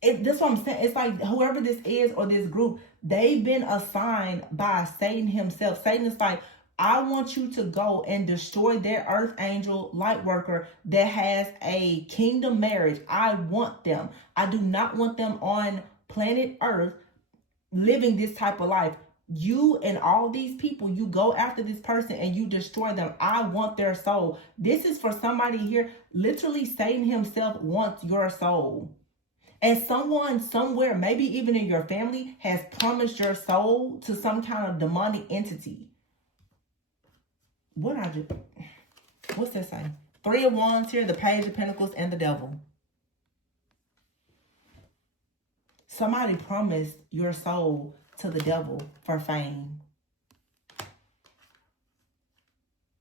That's what I'm saying. It's like whoever this is or this group, they've been assigned by Satan himself. Satan is like, I want you to go and destroy their earth angel light worker that has a kingdom marriage. I want them. I do not want them on planet Earth living this type of life. You and all these people, you go after this person and you destroy them. I want their soul. This is for somebody here. Literally, Satan himself wants your soul. And someone somewhere, maybe even in your family, has promised your soul to some kind of demonic entity. What's that saying? Three of Wands here, the Page of Pentacles, and the Devil. Somebody promised your soul to the devil for fame.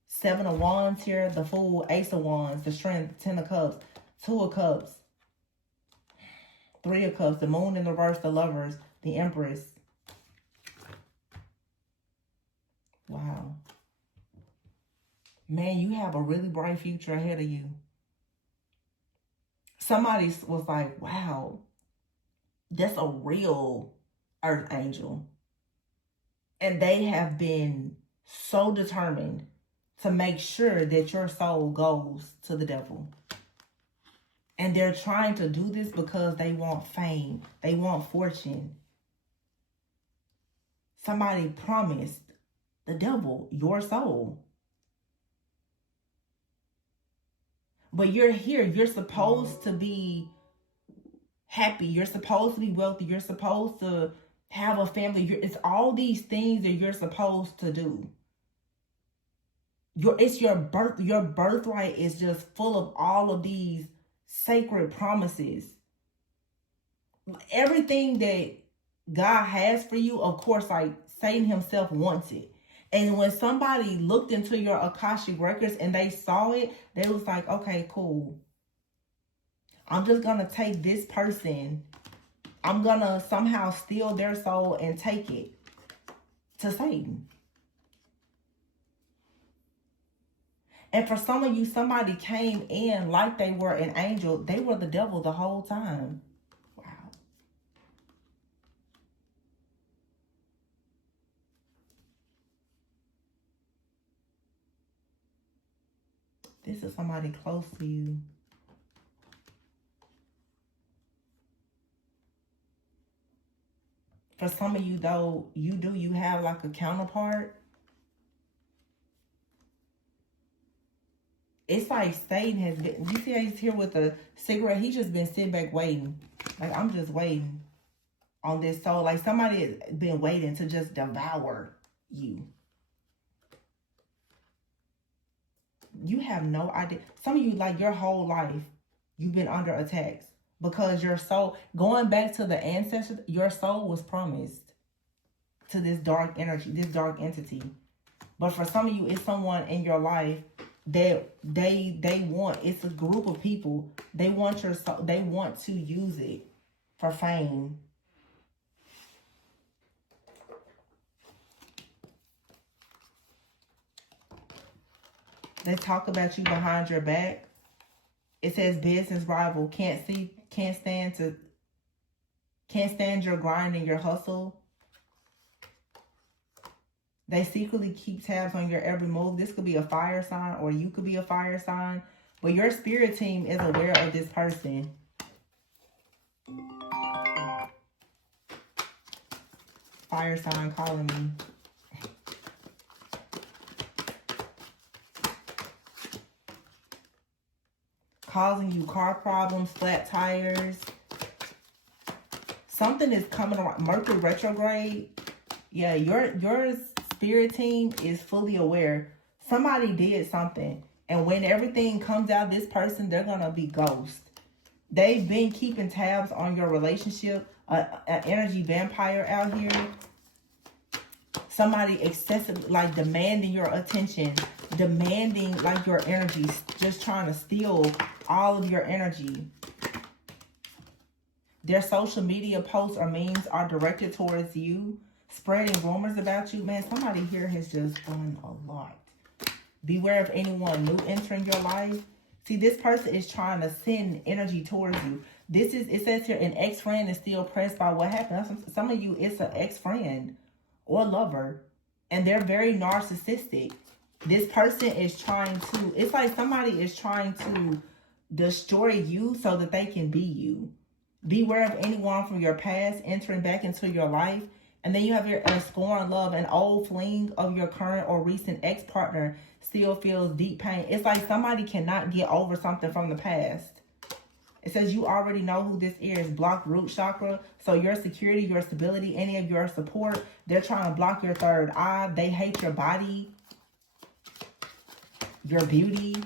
Seven of Wands here, the Fool, Ace of Wands, the Strength, Ten of Cups, Two of Cups, Three of Cups, the Moon in reverse, the Lovers, the Empress. Wow. Man, you have a really bright future ahead of you. Somebody was like, wow, that's a real earth angel. And they have been so determined to make sure that your soul goes to the devil. And they're trying to do this because they want fame. They want fortune. Somebody promised the devil your soul. But you're here. You're supposed to be happy. You're supposed to be wealthy. You're supposed to have a family. It's all these things that you're supposed to do. It's your birth. Your birthright is just full of all of these sacred promises. Everything that God has for you, of course, like Satan himself wants it. And when somebody looked into your Akashic records and they saw it, they was like, okay, cool. I'm just going to take this person. I'm going to somehow steal their soul and take it to Satan. And for some of you, somebody came in like they were an angel. They were the devil the whole time. Wow. This is somebody close to you. For some of you, though, you have like a counterpart. It's like Satan has been, you see how he's here with a cigarette? He's just been sitting back waiting. Like, I'm just waiting on this soul. Like, somebody has been waiting to just devour you. You have no idea. Some of you, like, your whole life, you've been under attacks. Because your soul, going back to the ancestors, your soul was promised to this dark energy, this dark entity. But for some of you, it's someone in your life that they want, it's a group of people, they want your soul, they want to use it for fame. They talk about you behind your back. It says business rival, can't stand your grind and your hustle. They secretly keep tabs on your every move. This could be a fire sign, or you could be a fire sign. But your spirit team is aware of this person. Fire sign calling me. Causing you car problems, flat tires. Something is coming around. Mercury retrograde. Yeah, your spirit team is fully aware. Somebody did something. And when everything comes out, this person, they're going to be ghost. They've been keeping tabs on your relationship. An energy vampire out here. Somebody excessively, like, demanding your attention. Demanding, like, your energy. Just trying to steal all of your energy. Their social media posts or memes are directed towards you. Spreading rumors about you. Man, somebody here has just done a lot. Beware of anyone new entering your life. See, this person is trying to send energy towards you. It says here, an ex-friend is still pressed by what happened. Some of you, it's an ex-friend or lover. And they're very narcissistic. This person is trying to, it's like somebody is trying to destroy you so that they can be you. Beware of anyone from your past entering back into your life. And then you have your scorn, love, an old fling of your current or recent ex-partner still feels deep pain. It's like somebody cannot get over something from the past. It says you already know who this is. Blocked root chakra. So your security, your stability, any of your support, they're trying to block your third eye. They hate your body, your beauty.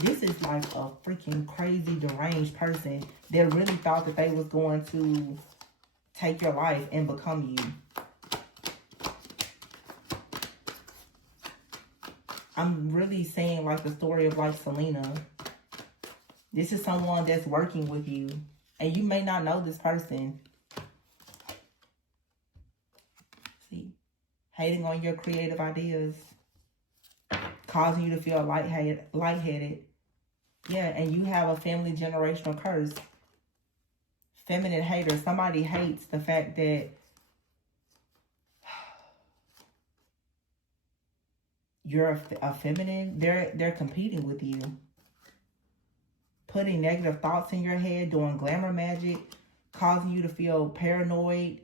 This is like a freaking crazy, deranged person that really thought that they was going to take your life and become you. I'm really saying like the story of like Selena. This is someone that's working with you. And you may not know this person. See? Hating on your creative ideas. Causing you to feel lightheaded. Yeah, and you have a family generational curse. Feminine hater. Somebody hates the fact that you're a feminine. They're competing with you. putting negative thoughts in your head, doing glamour magic, causing you to feel paranoid.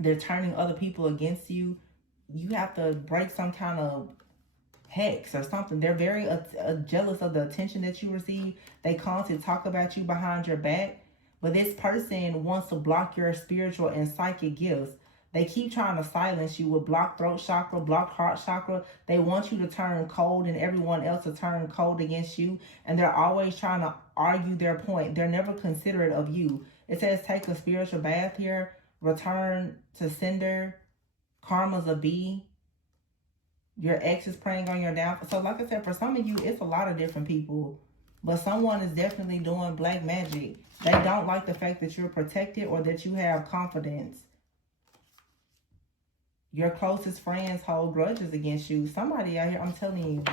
They're turning other people against you. You have to break some kind of hex or something. They're very jealous of the attention that you receive. They constantly talk about you behind your back. But this person wants to block your spiritual and psychic gifts. They keep trying to silence you with blocked throat chakra, blocked heart chakra. They want you to turn cold and everyone else to turn cold against you. And they're always trying to argue their point. They're never considerate of you. It says take a spiritual bath here. Return to sender. Karma's a B. Your ex is preying on your downfall. So like I said, for some of you, it's a lot of different people. But someone is definitely doing black magic. They don't like the fact that you're protected or that you have confidence. Your closest friends hold grudges against you. Somebody out here, I'm telling you,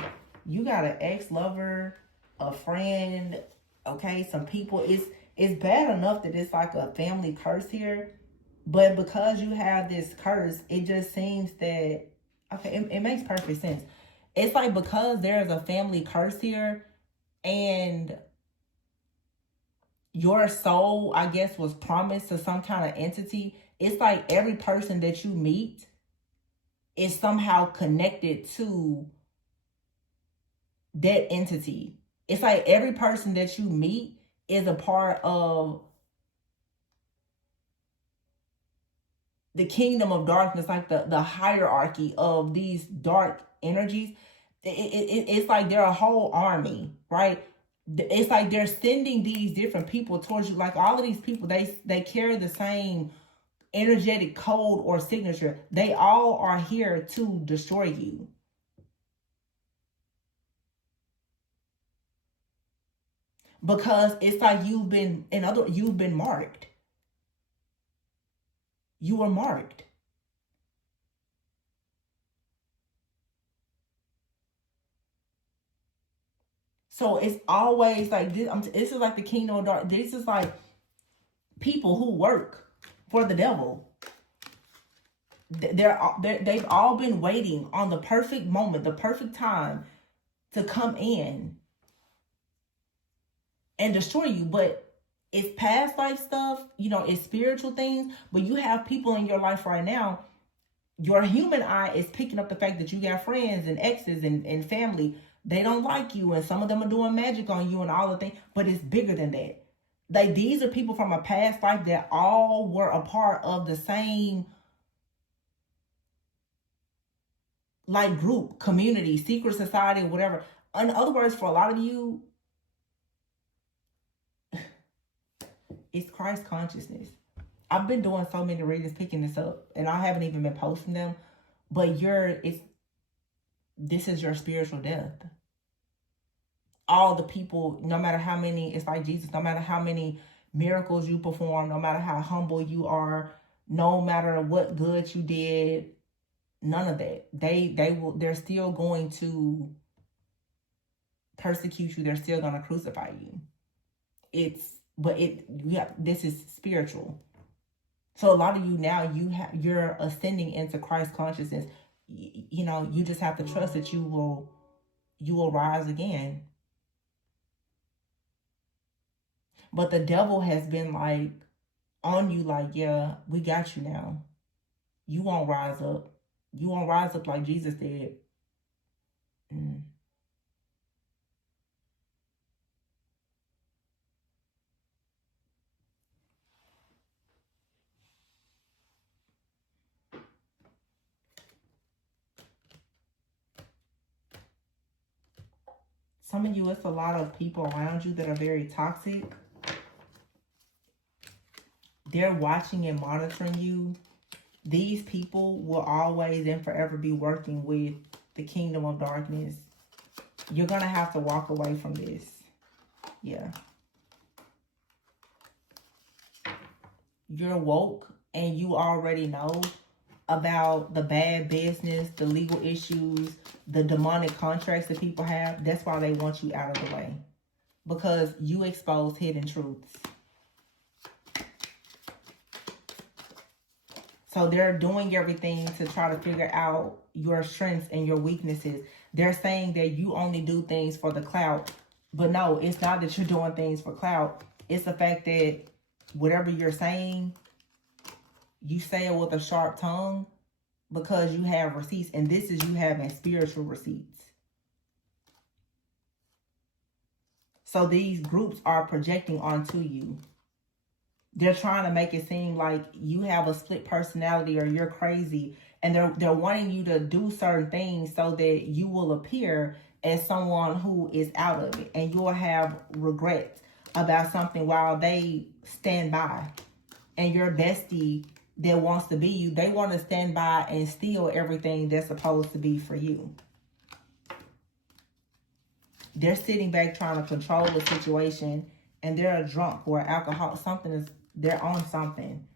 you got an ex-lover, a friend, okay, some people. It's bad enough that it's like a family curse here. But because you have this curse, it just seems that, okay, it makes perfect sense. It's like because there's a family curse here and your soul, I guess, was promised to some kind of entity. It's like every person that you meet is somehow connected to that entity. It's like every person that you meet is a part of the kingdom of darkness, like the hierarchy of these dark energies. It's like they're a whole army, right? It's like they're sending these different people towards you. Like all of these people, they carry the same energetic code or signature. They all are here to destroy you. Because it's like you've been marked. You were marked. So it's always like this. This is like the kingdom of dark. This is like people who work for the devil. They've all been waiting on the perfect moment, the perfect time to come in and destroy you. But it's past life stuff, it's spiritual things. But you have people in your life right now. Your human eye is picking up the fact that you got friends and exes and family. They don't like you, and some of them are doing magic on you and all the things. But it's bigger than that. Like these are people from a past life that all were a part of the same like group, community, secret society, or whatever. In other words, for a lot of you, it's Christ consciousness. I've been doing so many readings, picking this up, and I haven't even been posting them. But this is your spiritual death. All the people, no matter how many, it's like Jesus, no matter how many miracles you perform, no matter how humble you are, no matter what good you did, none of that. They're still going to persecute you. They're still going to crucify you. This is spiritual. So a lot of you now, you're ascending into Christ consciousness. You just have to trust that you will rise again. But the devil has been like on you, like, yeah, we got you now. You won't rise up. You won't rise up like Jesus did. Some of you, it's a lot of people around you that are very toxic. They're watching and monitoring you. These people will always and forever be working with the kingdom of darkness. You're going to have to walk away from this. Yeah. You're woke and you already know about the bad business, the legal issues, the demonic contracts that people have. That's why they want you out of the way. Because you expose hidden truths. So they're doing everything to try to figure out your strengths and your weaknesses. They're saying that you only do things for the clout, But no, it's not that you're doing things for clout. It's the fact that whatever you're saying, you say it with a sharp tongue because you have receipts. And this is you having spiritual receipts. So these groups are projecting onto you. They're trying to make it seem like you have a split personality or you're crazy. And they're wanting you to do certain things so that you will appear as someone who is out of it. And you'll have regrets about something while they stand by. And your bestie that wants to be you, they want to stand by and steal everything that's supposed to be for you. They're sitting back trying to control the situation, and they're a drunk or alcoholic. They're on something.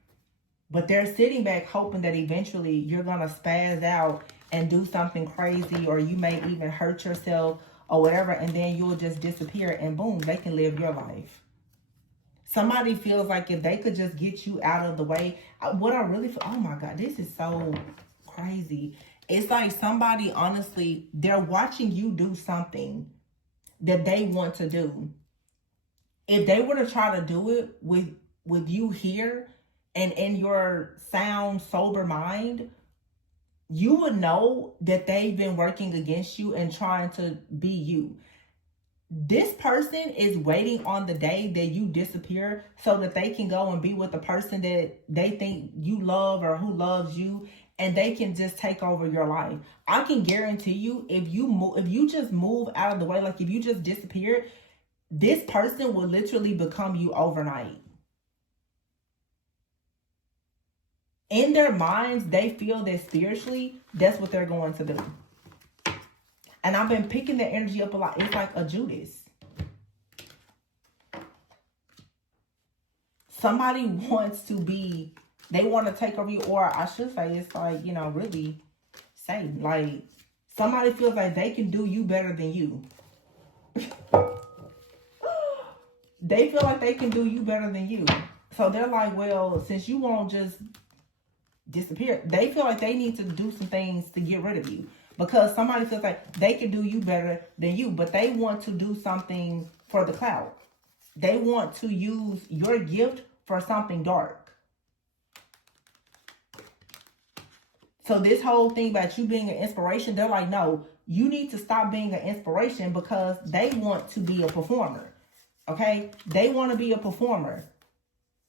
But they're sitting back hoping that eventually you're going to spaz out and do something crazy, or you may even hurt yourself or whatever, and then you'll just disappear and boom, they can live your life. Somebody feels like if they could just get you out of the way, what I really feel, oh my God, this is so crazy. It's like somebody, honestly, they're watching you do something that they want to do. If they were to try to do it with you here and in your sound, sober mind, you would know that they've been working against you and trying to be you. This person is waiting on the day that you disappear so that they can go and be with the person that they think you love or who loves you, and they can just take over your life. I can guarantee you, if you just move out of the way, like if you just disappear, this person will literally become you overnight. In their minds, they feel that spiritually, that's what they're going to do. And I've been picking the energy up a lot. It's like a Judas. Somebody wants to be, they want to take over you, or I should say, it's like, you know, really Satan. Like, somebody feels like they can do you better than you. They feel like they can do you better than you. So they're like, well, since you won't just disappear, they feel like they need to do some things to get rid of you. Because somebody feels like they can do you better than you, but they want to do something for the clout. They want to use your gift for something dark. So this whole thing about you being an inspiration, they're like, no, you need to stop being an inspiration, because they want to be a performer. Okay? They want to be a performer.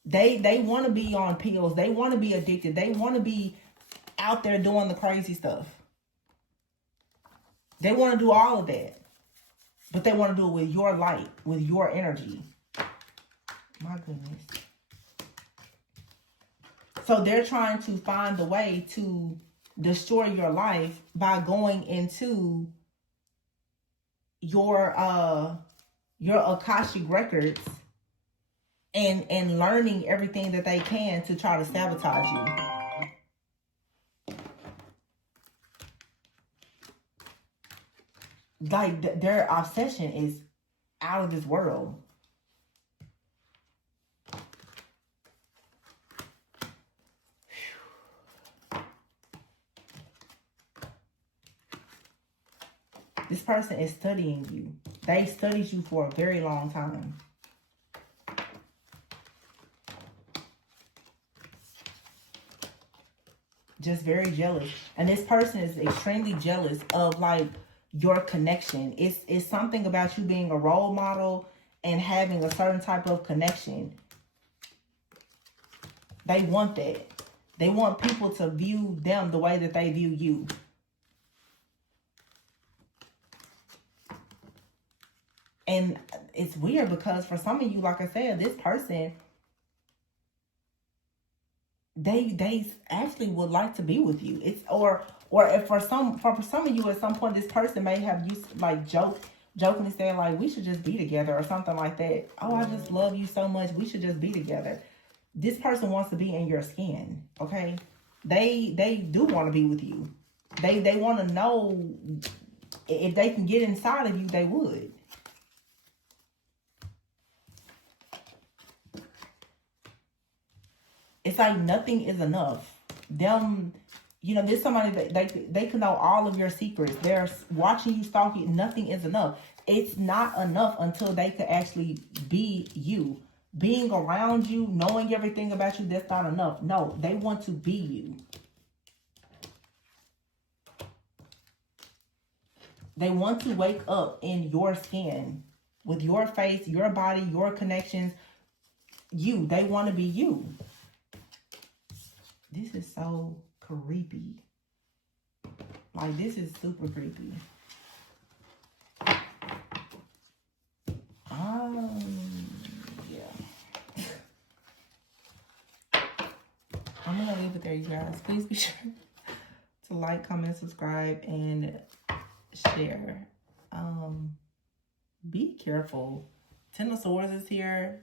They want to be on pills. They want to be addicted. They want to be out there doing the crazy stuff. They want to do all of that. But they want to do it with your light, with your energy. My goodness. So they're trying to find a way to destroy your life by going into your Akashic records and learning everything that they can to try to sabotage you. Like, their obsession is out of this world. This person is studying you. They studied you for a very long time. Just very jealous. And this person is extremely jealous of, like, your connection. It's something about you being a role model and having a certain type of connection. They want that. They want people to view them the way that they view you. And it's weird because for some of you, like I said, this person, they actually would like to be with you. It's or if for some of you, at some point, this person may have used, like, jokingly saying, like, we should just be together or something like that. Oh, I just love you so much. We should just be together. This person wants to be in your skin. Okay, they do want to be with you. They want to know if they can get inside of you, they would. It's like nothing is enough. Them, you know, there's somebody that they can know all of your secrets. They're watching you, stalking. Nothing is enough. it's not enough until they could actually be you. Being around you, knowing everything about you, that's not enough. No, they want to be you. They want to wake up in your skin, with your face, your body, your connections. You. They want to be you. This is so creepy. Like, this is super creepy. Yeah. I'm going to leave it there, you guys. Please be sure to like, comment, subscribe, and share. Be careful. Ten of Swords is here.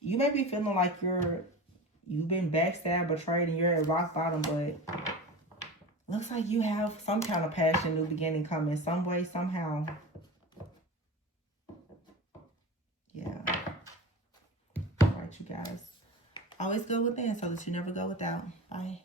You may be feeling like you've been backstabbed, betrayed, and you're at rock bottom, but looks like you have some kind of passion, new beginning coming, some way, somehow. Yeah. All right, you guys. Always go within so that you never go without. Bye.